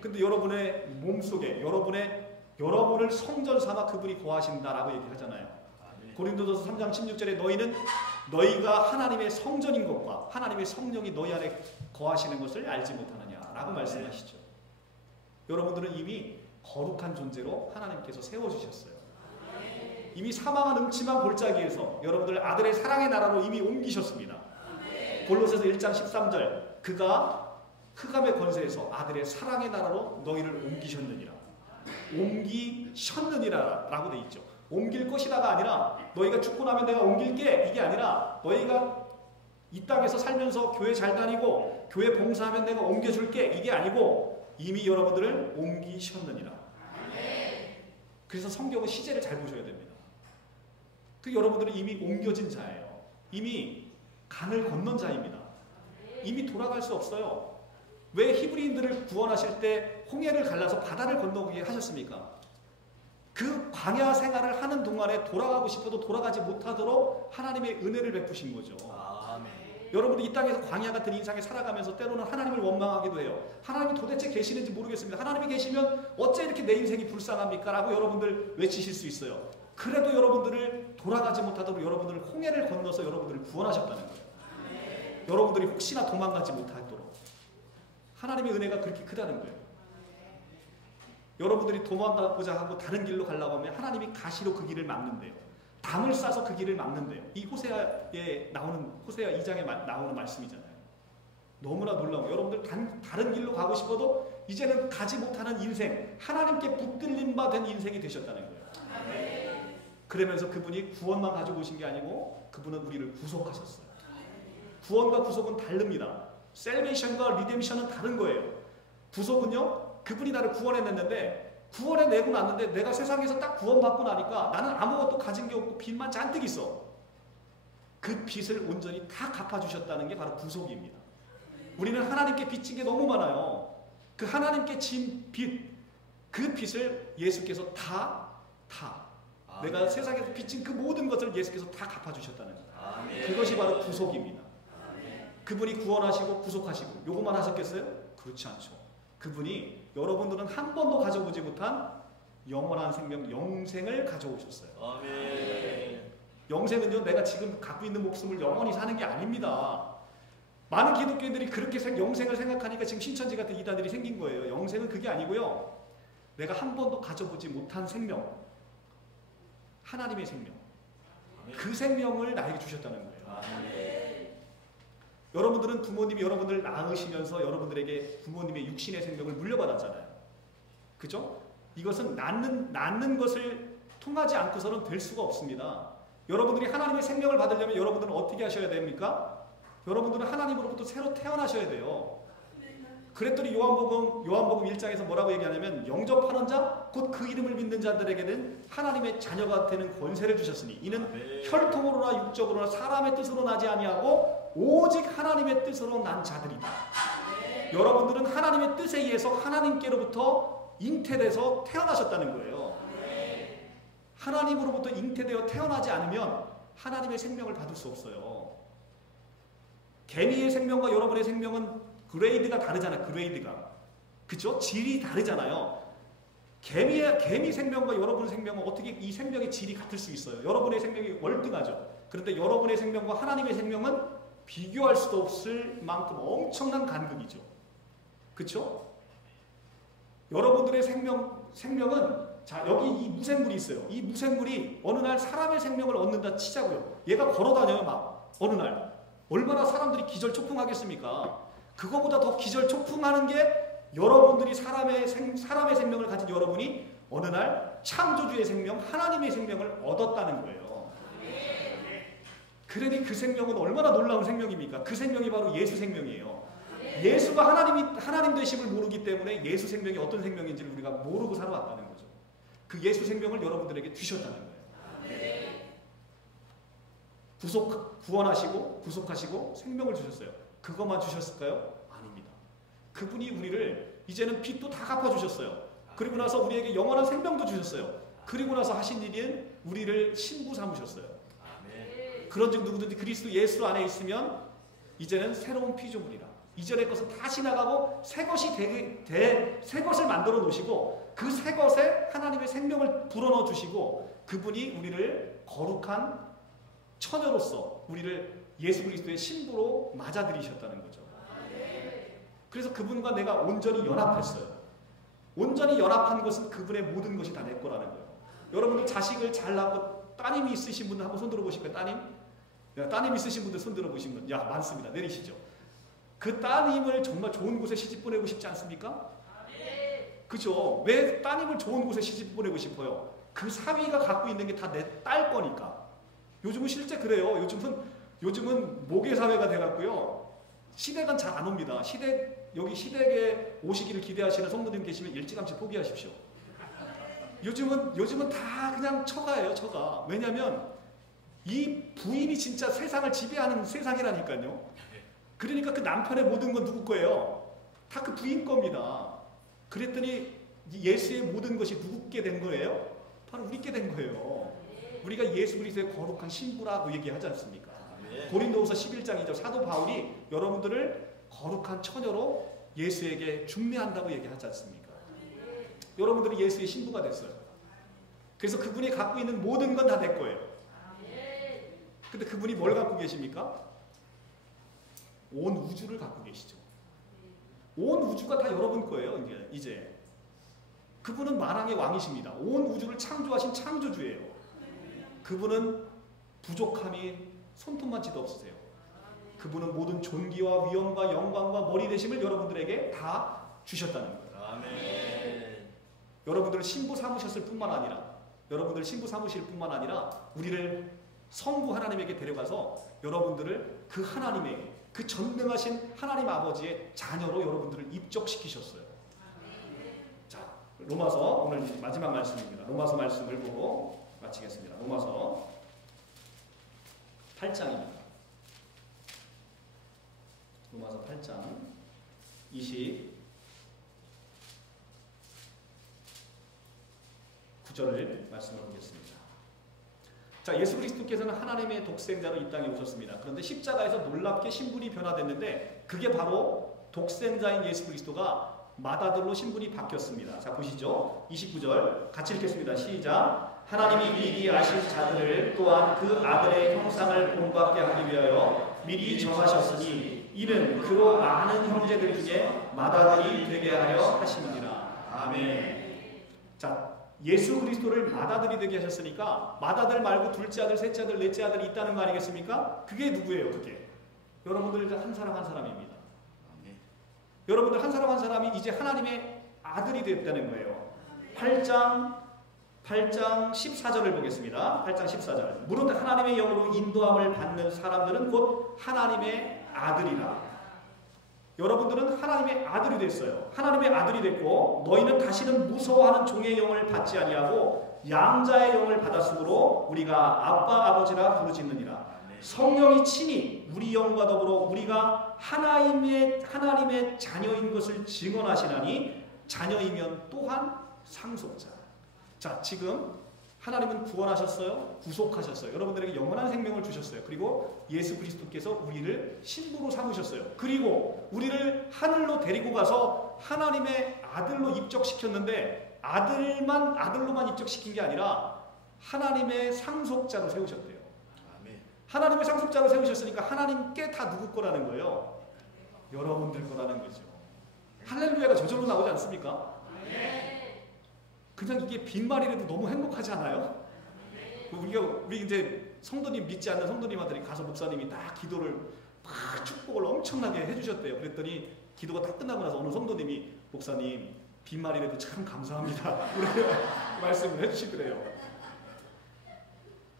근데 여러분의 몸속에 여러분을 성전 삼아 그분이 거하신다라고 얘기하잖아요. 고린도전서 3장 16절에 너희가 하나님의 성전인 것과 하나님의 성령이 너희 안에 거하시는 것을 알지 못하느냐라고 말씀하시죠. 여러분들은 이미 거룩한 존재로 하나님께서 세워주셨어요. 이미 사망한 음침한 골짜기에서 여러분들 아들의 사랑의 나라로 이미 옮기셨습니다. 골로새서 1장 13절 그가 흑암의 권세에서 아들의 사랑의 나라로 너희를 옮기셨느니라. 옮기셨느니라 라고 돼 있죠. 옮길 것이다가 아니라 너희가 죽고 나면 내가 옮길게 이게 아니라 너희가 이 땅에서 살면서 교회 잘 다니고 교회 봉사하면 내가 옮겨줄게 이게 아니고 이미 여러분들을 옮기셨느니라. 그래서 성경은 시제를 잘 보셔야 됩니다. 그 여러분들은 이미 옮겨진 자예요. 이미 강을 건넌 자입니다. 이미 돌아갈 수 없어요. 왜 히브리인들을 구원하실 때 홍해를 갈라서 바다를 건너게 하셨습니까? 그 광야 생활을 하는 동안에 돌아가고 싶어도 돌아가지 못하도록 하나님의 은혜를 베푸신 거죠. 여러분이 이 땅에서 광야 같은 인생에 살아가면서 때로는 하나님을 원망하기도 해요. 하나님이 도대체 계시는지 모르겠습니다. 하나님이 계시면 어째 이렇게 내 인생이 불쌍합니까? 라고 여러분들 외치실 수 있어요. 그래도 여러분들을 돌아가지 못하도록 여러분들을 홍해를 건너서 여러분들을 구원하셨다는 거예요. 여러분들이 혹시나 도망가지 못하도록 하나님의 은혜가 그렇게 크다는 거예요. 여러분들이 도망가고자 하고 다른 길로 가려고 하면 하나님이 가시로 그 길을 막는데요. 담을 싸서 그 길을 막는데요. 이 호세아에 나오는 호세아 2장에 나오는 말씀이잖아요. 너무나 놀라운 여러분들 다른 길로 가고 싶어도 이제는 가지 못하는 인생, 하나님께 붙들림 바 된 인생이 되셨다는 거예요. 그러면서 그분이 구원만 가지고 오신 게 아니고 그분은 우리를 구속하셨어요. 구원과 구속은 다릅니다. 셀베이션과 리뎀션은 다른 거예요. 구속은요, 그분이 나를 구원해냈는데 구원해내고 났는데 내가 세상에서 딱 구원받고 나니까 나는 아무것도 가진 게 없고 빚만 잔뜩 있어. 그 빚을 온전히 다 갚아주셨다는 게 바로 구속입니다. 우리는 하나님께 빚진 게 너무 많아요. 그 하나님께 진 빚, 그 빚을 예수께서 다 다 아멘. 내가 세상에서 빚진 그 모든 것을 예수께서 다 갚아주셨다는 거예요. 아멘. 그것이 바로 구속입니다. 아멘. 그분이 구원하시고 구속하시고 요것만 하셨겠어요? 그렇지 않죠. 그분이 여러분들은 한 번도 가져보지 못한 영원한 생명, 영생을 가져오셨어요. 아멘. 영생은요, 내가 지금 갖고 있는 목숨을 영원히 사는 게 아닙니다. 많은 기독교인들이 그렇게 영생을 생각하니까 지금 신천지 같은 이단들이 생긴 거예요. 영생은 그게 아니고요, 내가 한 번도 가져보지 못한 생명, 하나님의 생명, 그 생명을 나에게 주셨다는 거예요. 아멘. 여러분들은 부모님이 여러분들을 낳으시면서 여러분들에게 부모님의 육신의 생명을 물려받았잖아요. 그죠? 이것은 낳는 것을 통하지 않고서는 될 수가 없습니다. 여러분들이 하나님의 생명을 받으려면 여러분들은 어떻게 하셔야 됩니까? 여러분들은 하나님으로부터 새로 태어나셔야 돼요. 그랬더니 요한복음 1장에서 뭐라고 얘기하냐면, 영접하는 자, 곧 그 이름을 믿는 자들에게는 하나님의 자녀가 되는 권세를 주셨으니 이는 혈통으로나 육적으로나 사람의 뜻으로 나지 아니하고 오직 하나님의 뜻으로 난 자들이다. 여러분들은 하나님의 뜻에 의해서 하나님께로부터 잉태돼서 태어나셨다는 거예요. 하나님으로부터 잉태되어 태어나지 않으면 하나님의 생명을 받을 수 없어요. 개미의 생명과 여러분의 생명은 그레이드가 다르잖아요. 그레이드가. 그쵸? 질이 다르잖아요. 개미 생명과 여러분의 생명은 어떻게 이 생명의 질이 같을 수 있어요? 여러분의 생명이 월등하죠. 그런데 여러분의 생명과 하나님의 생명은 비교할 수도 없을 만큼 엄청난 간극이죠. 그쵸? 여러분들의 생명은, 자, 여기 이 무생물이 있어요. 이 무생물이 어느 날 사람의 생명을 얻는다 치자고요. 얘가 걸어다녀요, 막. 어느 날. 얼마나 사람들이 기절초풍하겠습니까? 그거보다 더 기절초풍하는 게 여러분들이 사람의 생명을 가진 여러분이 어느 날 창조주의 생명, 하나님의 생명을 얻었다는 거예요. 그러니 그 생명은 얼마나 놀라운 생명입니까? 그 생명이 바로 예수 생명이에요. 예수가 하나님 되심을 모르기 때문에 예수 생명이 어떤 생명인지를 우리가 모르고 살아왔다는 거죠. 그 예수 생명을 여러분들에게 주셨다는 거예요. 구원하시고 구속하시고 생명을 주셨어요. 그것만 주셨을까요? 아닙니다. 그분이 우리를 이제는 빚도 다 갚아주셨어요. 그리고 나서 우리에게 영원한 생명도 주셨어요. 그리고 나서 하신 일은 우리를 신부 삼으셨어요. 그런즉 누구든지 그리스도 예수 안에 있으면 이제는 새로운 피조물이라. 이전의 것은 다 지나가고 새 것을 만들어 놓으시고 그 새 것에 하나님의 생명을 불어넣어 주시고 그분이 우리를 거룩한 처녀로서 우리를 예수 그리스도의 신부로 맞아들이셨다는 거죠. 그래서 그분과 내가 온전히 연합했어요. 온전히 연합한 것은 그분의 모든 것이 다 내 거라는 거예요. 여러분들 자식을 잘 낳고 따님이 있으신 분들 한번 손 들어보실까요? 따님 있으신 분들 손 들어보신 분, 야, 많습니다. 내리시죠. 그 따님을 정말 좋은 곳에 시집 보내고 싶지 않습니까? 그죠? 왜 따님을 좋은 곳에 시집 보내고 싶어요? 그 사위가 갖고 있는 게 다 내 딸 거니까. 요즘은 실제 그래요. 요즘은 모계 사회가 돼갖고요. 시댁은 잘 안 옵니다. 여기 시댁에 오시기를 기대하시는 성도님 계시면 일찌감치 포기하십시오. 요즘은 다 그냥 처가예요, 처가. 왜냐하면 이 부인이 진짜 세상을 지배하는 세상이라니까요. 그러니까 그 남편의 모든 건 누구 거예요? 다 그 부인 겁니다. 그랬더니 예수의 모든 것이 누구께 된 거예요? 바로 우리께 된 거예요. 우리가 예수 그리스도의 거룩한 신부라고 얘기하지 않습니까? 고린도후서 11장이죠. 사도 바울이 여러분들을 거룩한 처녀로 예수에게 중매한다고 얘기하지 않습니까? 여러분들이 예수의 신부가 됐어요. 그래서 그분이 갖고 있는 모든 건 다 내 거예요. 근데 그분이 뭘 갖고 계십니까? 온 우주를 갖고 계시죠. 온 우주가 다 여러분 거예요. 이제 그분은 만왕의 왕이십니다. 온 우주를 창조하신 창조주예요. 그분은 부족함이 손톱만치도 없으세요. 그분은 모든 존귀와 위엄과 영광과 머리 되심을 여러분들에게 다 주셨다는 거예요. 아멘. 여러분들을 신부 삼으셨을 뿐만 아니라 우리를 성부 하나님에게 데려가서 여러분들을 그 하나님의 그 전능하신 하나님 아버지의 자녀로 여러분들을 입적시키셨어요. 자, 로마서 오늘 마지막 말씀입니다. 로마서 말씀을 보고 마치겠습니다. 로마서 8장입니다. 로마서 8장 29 9절을 말씀을 보겠습니다. 자, 예수 그리스도께서는 하나님의 독생자로 이 땅에 오셨습니다. 그런데 십자가에서 놀랍게 신분이 변화됐는데 그게 바로 독생자인 예수 그리스도가 맏아들로 신분이 바뀌었습니다. 자, 보시죠. 29절 같이 읽겠습니다. 시작. 하나님이 미리 아신 자들을 또한 그 아들의 형상을 본받게 하기 위하여 미리 정하셨으니 이는 그로 많은 형제들 중에 맏아들이 되게 하려 하심이니라. 아멘. 자, 예수 그리스도를 맏아들이 되게 하셨으니까 맏아들 말고 둘째 아들, 셋째 아들, 넷째 아들이 있다는 거 아니겠습니까? 그게 누구예요? 그게 여러분들 한 사람 한 사람입니다. 여러분들 한 사람 한 사람이 이제 하나님의 아들이 됐다는 거예요. 8장 14절을 보겠습니다. 8장 14절. 무릇 하나님의 영으로 인도함을 받는 사람들은 곧 하나님의 아들이라. 여러분들은 하나님의 아들이 됐어요. 하나님의 아들이 됐고 너희는 다시는 무서워하는 종의 영을 받지 아니하고 양자의 영을 받았으므로 우리가 아빠 아버지라 부르짖느니라. 성령이 친히 우리 영과 더불어 우리가 하나님의 자녀인 것을 증언하시나니 자녀이면 또한 상속자. 자, 지금 하나님은 구원하셨어요. 구속하셨어요. 여러분들에게 영원한 생명을 주셨어요. 그리고 예수 그리스도께서 우리를 신부로 삼으셨어요. 그리고 우리를 하늘로 데리고 가서 하나님의 아들로 입적시켰는데 아들로만 입적시킨 게 아니라 하나님의 상속자로 세우셨대요. 하나님의 상속자로 세우셨으니까 하나님께 다 누구 거라는 거예요? 여러분들 거라는 거죠. 할렐루야가 저절로 나오지 않습니까? 그냥 이게 빈말이라도 너무 행복하지 않아요? 우리 이제 성도님 믿지 않는 성도님한테 가서 목사님이 딱 기도를 막 축복을 엄청나게 해주셨대요. 그랬더니 기도가 딱 끝나고 나서 어느 성도님이 목사님 빈말이라도 참 감사합니다. 말씀을 해주시더래요.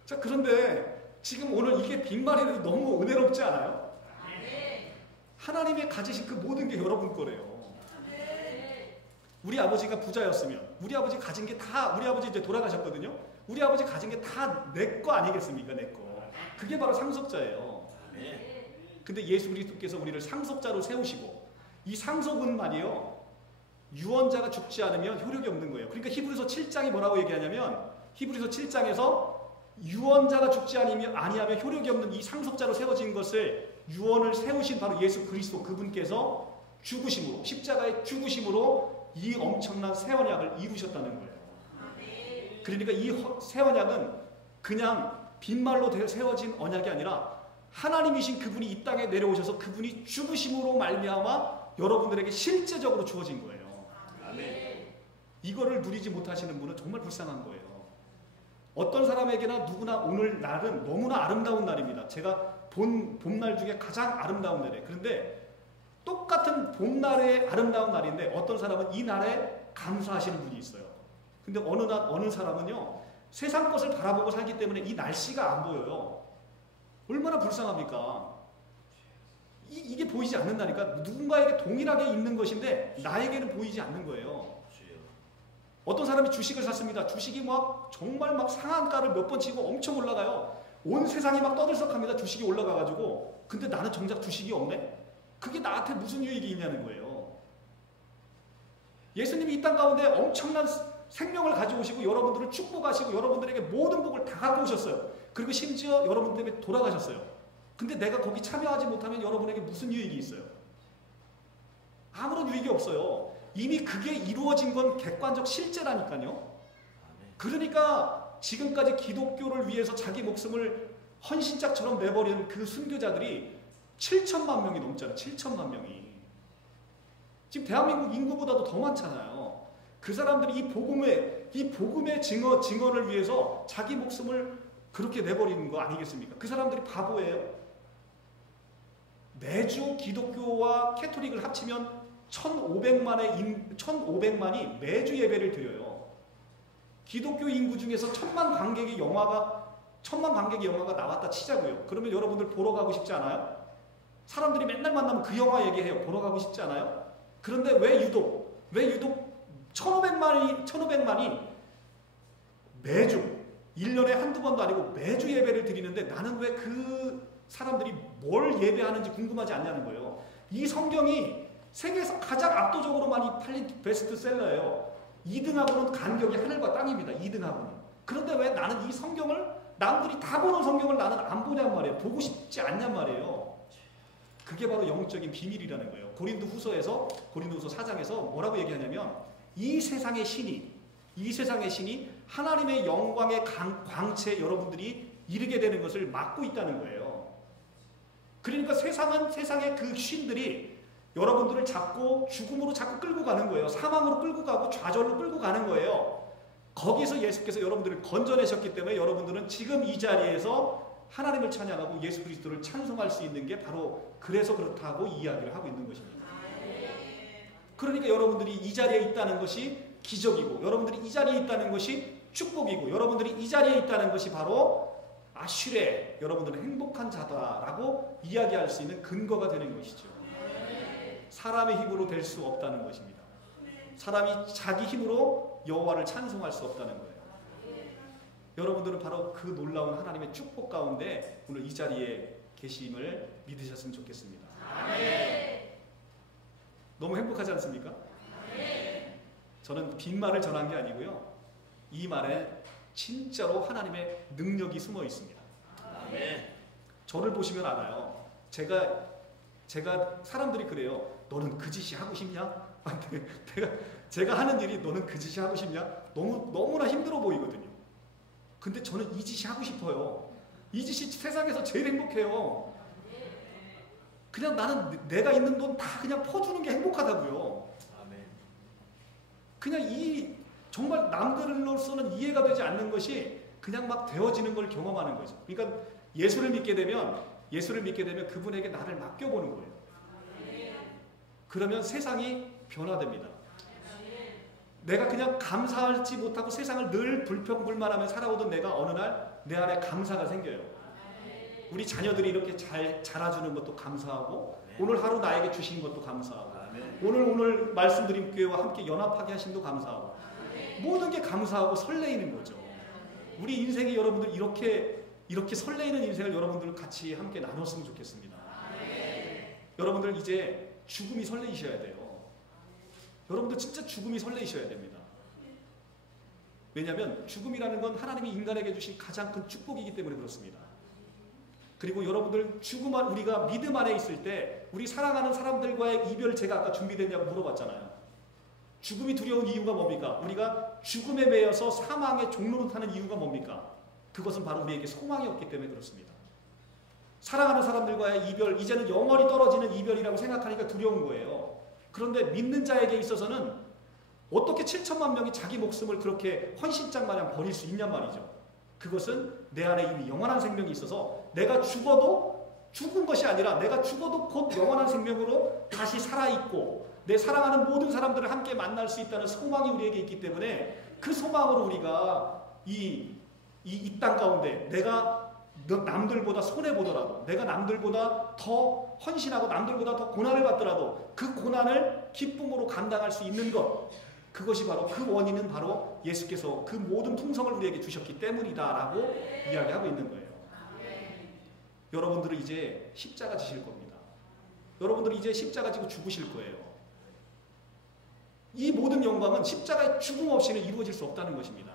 자, 그런데 지금 오늘 이게 빈말이라도 너무 은혜롭지 않아요? 하나님의 가지신 그 모든 게 여러분 거래요. 우리 아버지가 부자였으면 우리 아버지 가진 게 다 우리 아버지 이제 돌아가셨거든요. 우리 아버지 가진 게 다 내 거 아니겠습니까? 내 거. 그게 바로 상속자예요. 근데 예수 그리스도께서 우리를 상속자로 세우시고 이 상속은 말이요. 유언자가 죽지 않으면 효력이 없는 거예요. 그러니까 히브리서 7장이 뭐라고 얘기하냐면 히브리서 7장에서 유언자가 죽지 아니하면 효력이 없는 이 상속자로 세워진 것을 유언을 세우신 바로 예수 그리스도 그분께서 죽으심으로 십자가의 죽으심으로 이 엄청난 새 언약을 이루셨다는 거예요. 그러니까 이 새 언약은 그냥 빈말로 세워진 언약이 아니라 하나님이신 그분이 이 땅에 내려오셔서 그분이 죽으심으로 말미암아 여러분들에게 실제적으로 주어진 거예요. 이거를 누리지 못하시는 분은 정말 불쌍한 거예요. 어떤 사람에게나 누구나 오늘 날은 너무나 아름다운 날입니다. 제가 본 봄날 중에 가장 아름다운 날이에요. 그런데 똑같은 봄날의 아름다운 날인데 어떤 사람은 이 날에 감사하시는 분이 있어요. 근데 어느 사람은요 세상 것을 바라보고 살기 때문에 이 날씨가 안 보여요. 얼마나 불쌍합니까? 이게 보이지 않는다니까. 누군가에게 동일하게 있는 것인데 나에게는 보이지 않는 거예요. 어떤 사람이 주식을 샀습니다. 주식이 막 정말 막 상한가를 몇 번 치고 엄청 올라가요. 온 세상이 막 떠들썩합니다. 주식이 올라가가지고. 근데 나는 정작 주식이 없네? 그게 나한테 무슨 유익이 있냐는 거예요. 예수님이 이 땅 가운데 엄청난 생명을 가져오시고 여러분들을 축복하시고 여러분들에게 모든 복을 다 갖고 오셨어요. 그리고 심지어 여러분 때문에 돌아가셨어요. 근데 내가 거기 참여하지 못하면 여러분에게 무슨 유익이 있어요? 아무런 유익이 없어요. 이미 그게 이루어진 건 객관적 실제라니까요. 그러니까 지금까지 기독교를 위해서 자기 목숨을 헌신짝처럼 내버린 그 순교자들이 7천만 명이 넘잖아요. 7천만 명이. 지금 대한민국 인구보다도 더 많잖아요. 그 사람들이 이 복음의 증언을 위해서 자기 목숨을 그렇게 내버리는 거 아니겠습니까? 그 사람들이 바보예요. 매주 기독교와 캐토릭을 합치면 1,500만이 매주 예배를 드려요. 기독교 인구 중에서 1,000만 관객의 영화가 나왔다 치자고요. 그러면 여러분들 보러 가고 싶지 않아요? 사람들이 맨날 만나면 그 영화 얘기해요. 보러 가고 싶지 않아요? 그런데 왜 유독 1,500만이 매주 1년에 한두 번도 아니고 매주 예배를 드리는데 나는 왜 그 사람들이 뭘 예배하는지 궁금하지 않냐는 거예요. 이 성경이 세계에서 가장 압도적으로 많이 팔린 베스트셀러예요. 2등하고는 간격이 하늘과 땅입니다. 2등하고는. 그런데 왜 나는 이 성경을 남들이 다 보는 성경을 나는 안 보냔 말이에요. 보고 싶지 않냔 말이에요. 그게 바로 영적인 비밀이라는 거예요. 고린도후서 4장에서 뭐라고 얘기하냐면 이 세상의 신이 하나님의 영광의 광채에 여러분들이 이르게 되는 것을 막고 있다는 거예요. 그러니까 세상의 그 신들이 여러분들을 잡고 죽음으로 자꾸 끌고 가는 거예요. 사망으로 끌고 가고 좌절로 끌고 가는 거예요. 거기서 예수께서 여러분들을 건져내셨기 때문에 여러분들은 지금 이 자리에서 하나님을 찬양하고 예수 그리스도를 찬송할 수 있는 게 바로 그래서 그렇다고 이야기를 하고 있는 것입니다. 그러니까 여러분들이 이 자리에 있다는 것이 기적이고, 여러분들이 이 자리에 있다는 것이 축복이고, 여러분들이 이 자리에 있다는 것이 바로 아슈레, 여러분들은 행복한 자다라고 이야기할 수 있는 근거가 되는 것이죠. 사람의 힘으로 될 수 없다는 것입니다. 사람이 자기 힘으로 여호와를 찬송할 수 없다는 거예요. 여러분들은 바로 그 놀라운 하나님의 축복 가운데 오늘 이 자리에 계심을 믿으셨으면 좋겠습니다. 너무 행복하지 않습니까? 저는 빈말을 전한 게 아니고요. 이 말에 진짜로 하나님의 능력이 숨어 있습니다. 저를 보시면 알아요. 제가 사람들이 그래요. 너는 그 짓이 하고 싶냐? 제가 하는 일이 너는 그 짓이 하고 싶냐? 너무나 힘들어 보이거든요. 근데 저는 이 짓이 하고 싶어요. 이 짓이 세상에서 제일 행복해요. 그냥 나는 내가 있는 돈 다 그냥 퍼주는 게 행복하다고요. 그냥 정말 남들로서는 이해가 되지 않는 것이 그냥 막 되어지는 걸 경험하는 거죠. 그러니까 예수를 믿게 되면 그분에게 나를 맡겨보는 거예요. 그러면 세상이 변화됩니다. 내가 그냥 감사하지 못하고 세상을 늘 불평불만하며 살아오던 내가 어느 날 내 안에 감사가 생겨요. 우리 자녀들이 이렇게 잘 자라주는 것도 감사하고, 오늘 하루 나에게 주신 것도 감사하고, 오늘 말씀드린 교회와 함께 연합하게 하신 것도 감사하고, 모든 게 감사하고 설레이는 거죠. 우리 인생이 여러분들 이렇게 설레이는 인생을 여러분들 같이 함께 나눴으면 좋겠습니다. 여러분들 이제 죽음이 설레이셔야 돼요. 여러분들 진짜 죽음이 설레이셔야 됩니다. 왜냐하면 죽음이라는 건 하나님이 인간에게 주신 가장 큰 축복이기 때문에 그렇습니다. 그리고 여러분들 우리가 믿음 안에 있을 때 우리 사랑하는 사람들과의 이별, 제가 아까 준비됐냐고 물어봤잖아요. 죽음이 두려운 이유가 뭡니까? 우리가 죽음에 매여서 사망의 종로로 타는 이유가 뭡니까? 그것은 바로 우리에게 소망이 없기 때문에 그렇습니다. 사랑하는 사람들과의 이별, 이제는 영원히 떨어지는 이별이라고 생각하니까 두려운 거예요. 그런데 믿는 자에게 있어서는 어떻게 7천만 명이 자기 목숨을 그렇게 헌신장 마냥 버릴 수 있냔 말이죠. 그것은 내 안에 이미 영원한 생명이 있어서 내가 죽어도 죽은 것이 아니라 내가 죽어도 곧 영원한 생명으로 다시 살아있고 내 사랑하는 모든 사람들을 함께 만날 수 있다는 소망이 우리에게 있기 때문에 그 소망으로 우리가 이 땅 가운데 내가 남들보다 손해보더라도, 내가 남들보다 더 헌신하고 남들보다 더 고난을 받더라도 그 고난을 기쁨으로 감당할 수 있는 것, 그것이 바로 그 원인은 바로 예수께서 그 모든 풍성을 우리에게 주셨기 때문이다라고 이야기하고 있는 거예요. 여러분들은 이제 십자가 지실 겁니다. 여러분들은 이제 십자가 지고 죽으실 거예요. 이 모든 영광은 십자가의 죽음 없이는 이루어질 수 없다는 것입니다.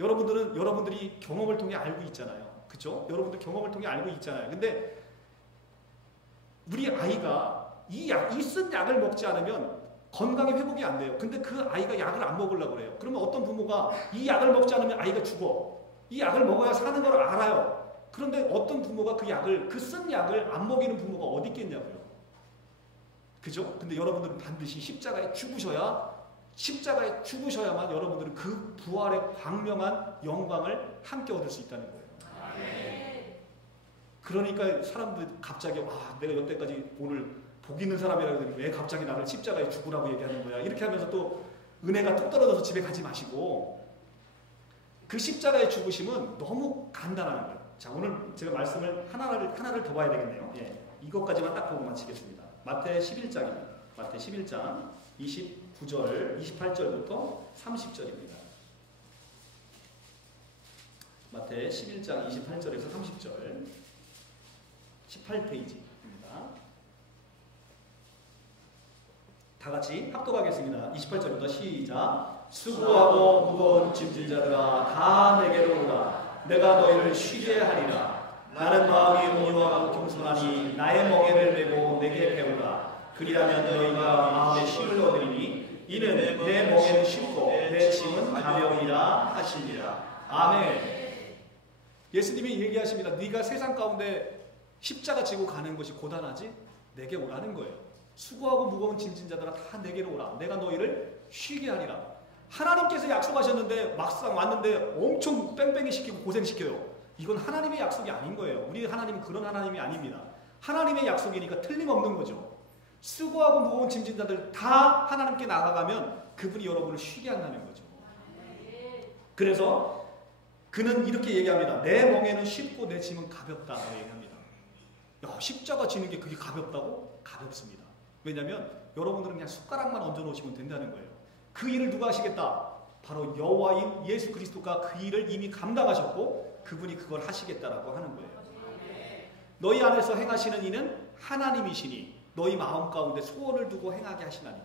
여러분들이 경험을 통해 알고 있잖아요. 그렇죠? 여러분들 경험을 통해 알고 있잖아요. 근데 우리 아이가 이 쓴 약을 먹지 않으면 건강이 회복이 안 돼요. 근데 그 아이가 약을 안 먹으려고 그래요. 그러면 어떤 부모가 이 약을 먹지 않으면 아이가 죽어. 이 약을 먹어야 사는 걸 알아요. 그런데 어떤 부모가 그 쓴 약을 안 먹이는 부모가 어디 있겠냐고요. 그죠? 근데 여러분들은 반드시 십자가에 죽으셔야만 여러분들은 그 부활의 광명한 영광을 함께 얻을 수 있다는 거예요. 그러니까 사람들 갑자기 내가 여태까지 오늘 복 있는 사람이라 그러더니 왜 갑자기 나를 십자가에 죽으라고 얘기하는 거야. 이렇게 하면서 또 은혜가 뚝 떨어져서 집에 가지 마시고, 그 십자가에 죽으심은 너무 간단한 거예요. 자, 오늘 제가 말씀을 하나를 더 봐야 되겠네요. 이것까지만 딱 보고 마치겠습니다. 마태 11장입니다. 마태 11장 28절부터 30절입니다. 마태 11장 28절에서 30절, 18페이지입니다. 다 같이 합독하겠습니다. 28절부터 시작. 수고하고 무거운 짐진 자들아 다 내게로 오라. 내가 너희를 쉬게 하리라. 나는 마음이 온유하고 겸손하니 나의 멍에를 메고 내게 배우라. 그리하면 너희가 마음에 쉼을 얻으리니 이는 내 멍에는 쉽고 내 짐은 가벼우리라 하시니라. 아멘. 예수님이 얘기하십니다. 네가 세상 가운데 십자가 지고 가는 것이 고단하지? 내게 오라는 거예요. 수고하고 무거운 짐진 자들아 다 내게로 오라. 내가 너희를 쉬게 하리라. 하나님께서 약속하셨는데 막상 왔는데 엄청 뺑뺑이 시키고 고생시켜요. 이건 하나님의 약속이 아닌 거예요. 우리 하나님은 그런 하나님이 아닙니다. 하나님의 약속이니까 틀림없는 거죠. 수고하고 무거운 짐진 자들 다 하나님께 나아가면 그분이 여러분을 쉬게 한다는 거죠. 그래서 그는 이렇게 얘기합니다. 내 멍에는 쉽고 내 짐은 가볍다고 얘기합니다. 야, 십자가 지는 게 그게 가볍다고? 가볍습니다. 왜냐하면 여러분들은 그냥 숟가락만 얹어 놓으시면 된다는 거예요. 그 일을 누가 하시겠다? 바로 여호와인 예수 그리스도가 그 일을 이미 감당하셨고 그분이 그걸 하시겠다라고 하는 거예요. 너희 안에서 행하시는 이는 하나님이시니 너희 마음 가운데 소원을 두고 행하게 하시나니.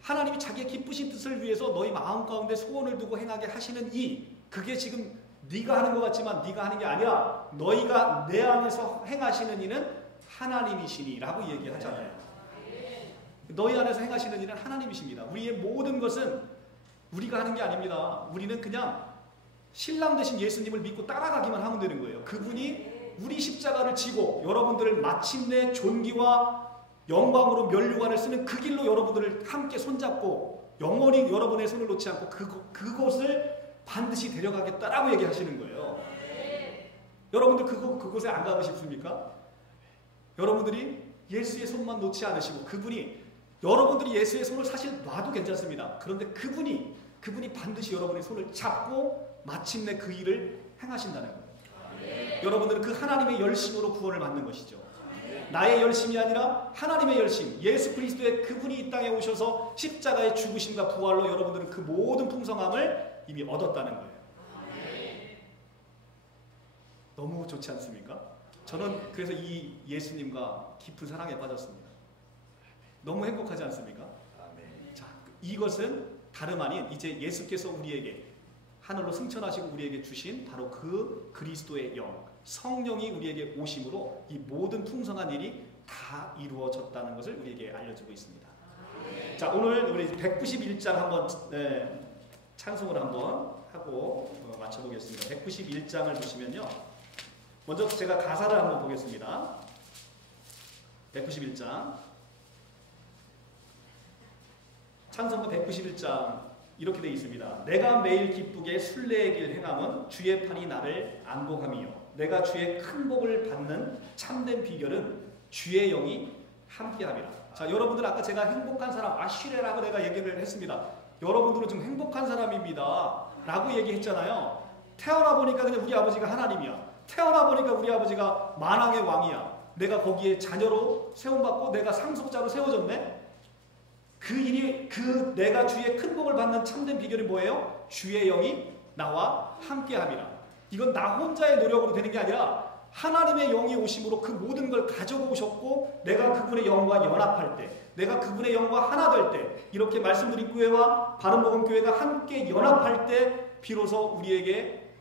하나님이 자기의 기쁘신 뜻을 위해서 너희 마음 가운데 소원을 두고 행하게 하시는 이, 그게 지금 네가 하는 것 같지만 네가 하는 게 아니라 너희가 내 안에서 행하시는 이는 하나님이시니 라고 얘기하잖아요. 너희 안에서 행하시는 일은 하나님이십니다. 우리의 모든 것은 우리가 하는 게 아닙니다. 우리는 그냥 신랑 되신 예수님을 믿고 따라가기만 하면 되는 거예요. 그분이 우리 십자가를 지고 여러분들을 마침내 존귀와 영광으로 면류관을 쓰는 그 길로 여러분들을 함께 손잡고 영원히 여러분의 손을 놓지 않고 그곳을 반드시 데려가겠다라고 얘기하시는 거예요. 여러분들 그곳에 안 가고 싶습니까? 여러분들이 예수의 손만 놓지 않으시고 그분이 여러분들이 예수의 손을 사실 놔도 괜찮습니다. 그런데 그분이 반드시 여러분의 손을 잡고 마침내 그 일을 행하신다는 거예요. 여러분들은 그 하나님의 열심으로 구원을 받는 것이죠. 나의 열심이 아니라 하나님의 열심, 예수 그리스도의 그분이 이 땅에 오셔서 십자가의 죽으심과 부활로 여러분들은 그 모든 풍성함을 이미 얻었다는 거예요. 너무 좋지 않습니까? 저는 그래서 이 예수님과 깊은 사랑에 빠졌습니다. 너무 행복하지 않습니까? 자, 이것은 다름 아닌 이제 예수께서 우리에게 하늘로 승천하시고 우리에게 주신 바로 그 그리스도의 영, 성령이 우리에게 오심으로 이 모든 풍성한 일이 다 이루어졌다는 것을 우리에게 알려주고 있습니다. 자, 오늘 우리 191장 한번 찬송을 한번 하고 마쳐보겠습니다. 191장을 보시면요. 먼저 제가 가사를 한번 보겠습니다. 191장. 찬송가 191장 이렇게 되어 있습니다. 내가 매일 기쁘게 순례의 길 행함은 주의 판이 나를 안복함이요. 내가 주의 큰 복을 받는 참된 비결은 주의 영이 함께함이라. 자, 여러분들 아까 제가 행복한 사람 아쉬레라고 내가 얘기를 했습니다. 여러분들은 좀 행복한 사람입니다 라고 얘기했잖아요. 태어나 보니까 그냥 우리 아버지가 하나님이야. 태어나 보니까 우리 아버지가 만왕의 왕이야. 내가 거기에 자녀로 세움받고 내가 상속자로 세워졌네. 그 일이 내가 주의 큰 복을 받는 참된 비결이 뭐예요? 주의 영이 나와 함께함이라. 이건 나 혼자의 노력으로 되는 게 아니라 하나님의 영이 오심으로 그 모든 걸 가져오셨고 내가 그분의 영과 연합할 때, 내가 그분의 영과 하나 될 때, 이렇게 말씀드린 교회와 바른복음 교회가 함께 연합할 때 비로소 우리에게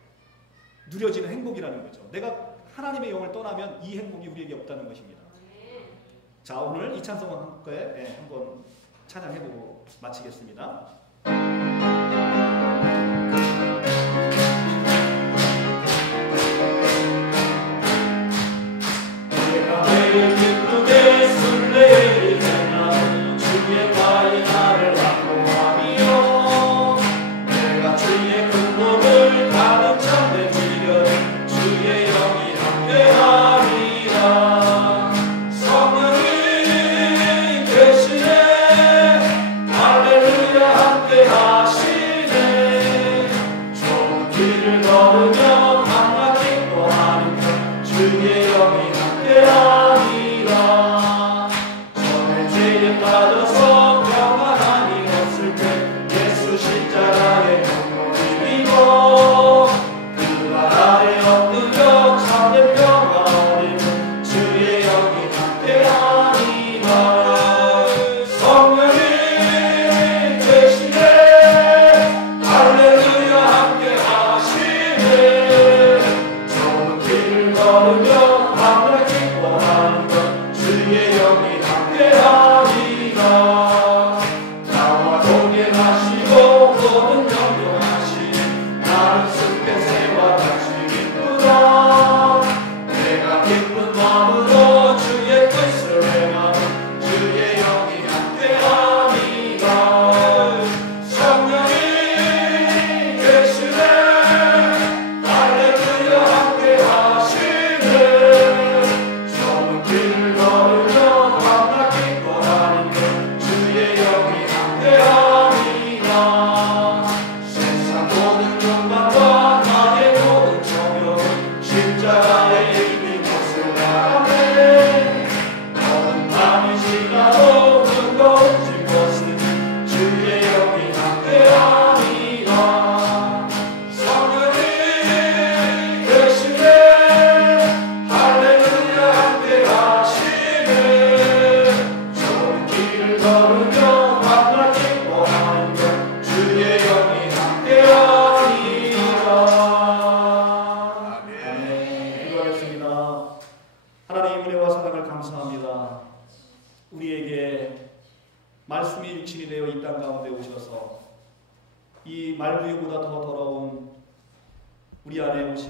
누려지는 행복이라는 거죠. 내가 하나님의 영을 떠나면 이 행복이 우리에게 없다는 것입니다. 자, 오늘 이 찬송을 함께 한번 찬양해보고 마치겠습니다. 내가 매일 기쁘게 순례를 행하는 주의 팔이 나를 안보하며 내가 주의 큰 복을 받은 참된 비결은 주의 영이 함께하리라. 성령이 하나님의 은혜와 사랑을 감사합니다. 우리에게 말씀이 육신이 되어 이 땅 가운데 오셔서 이 말부유보다 더 더러운 우리 안에 오시게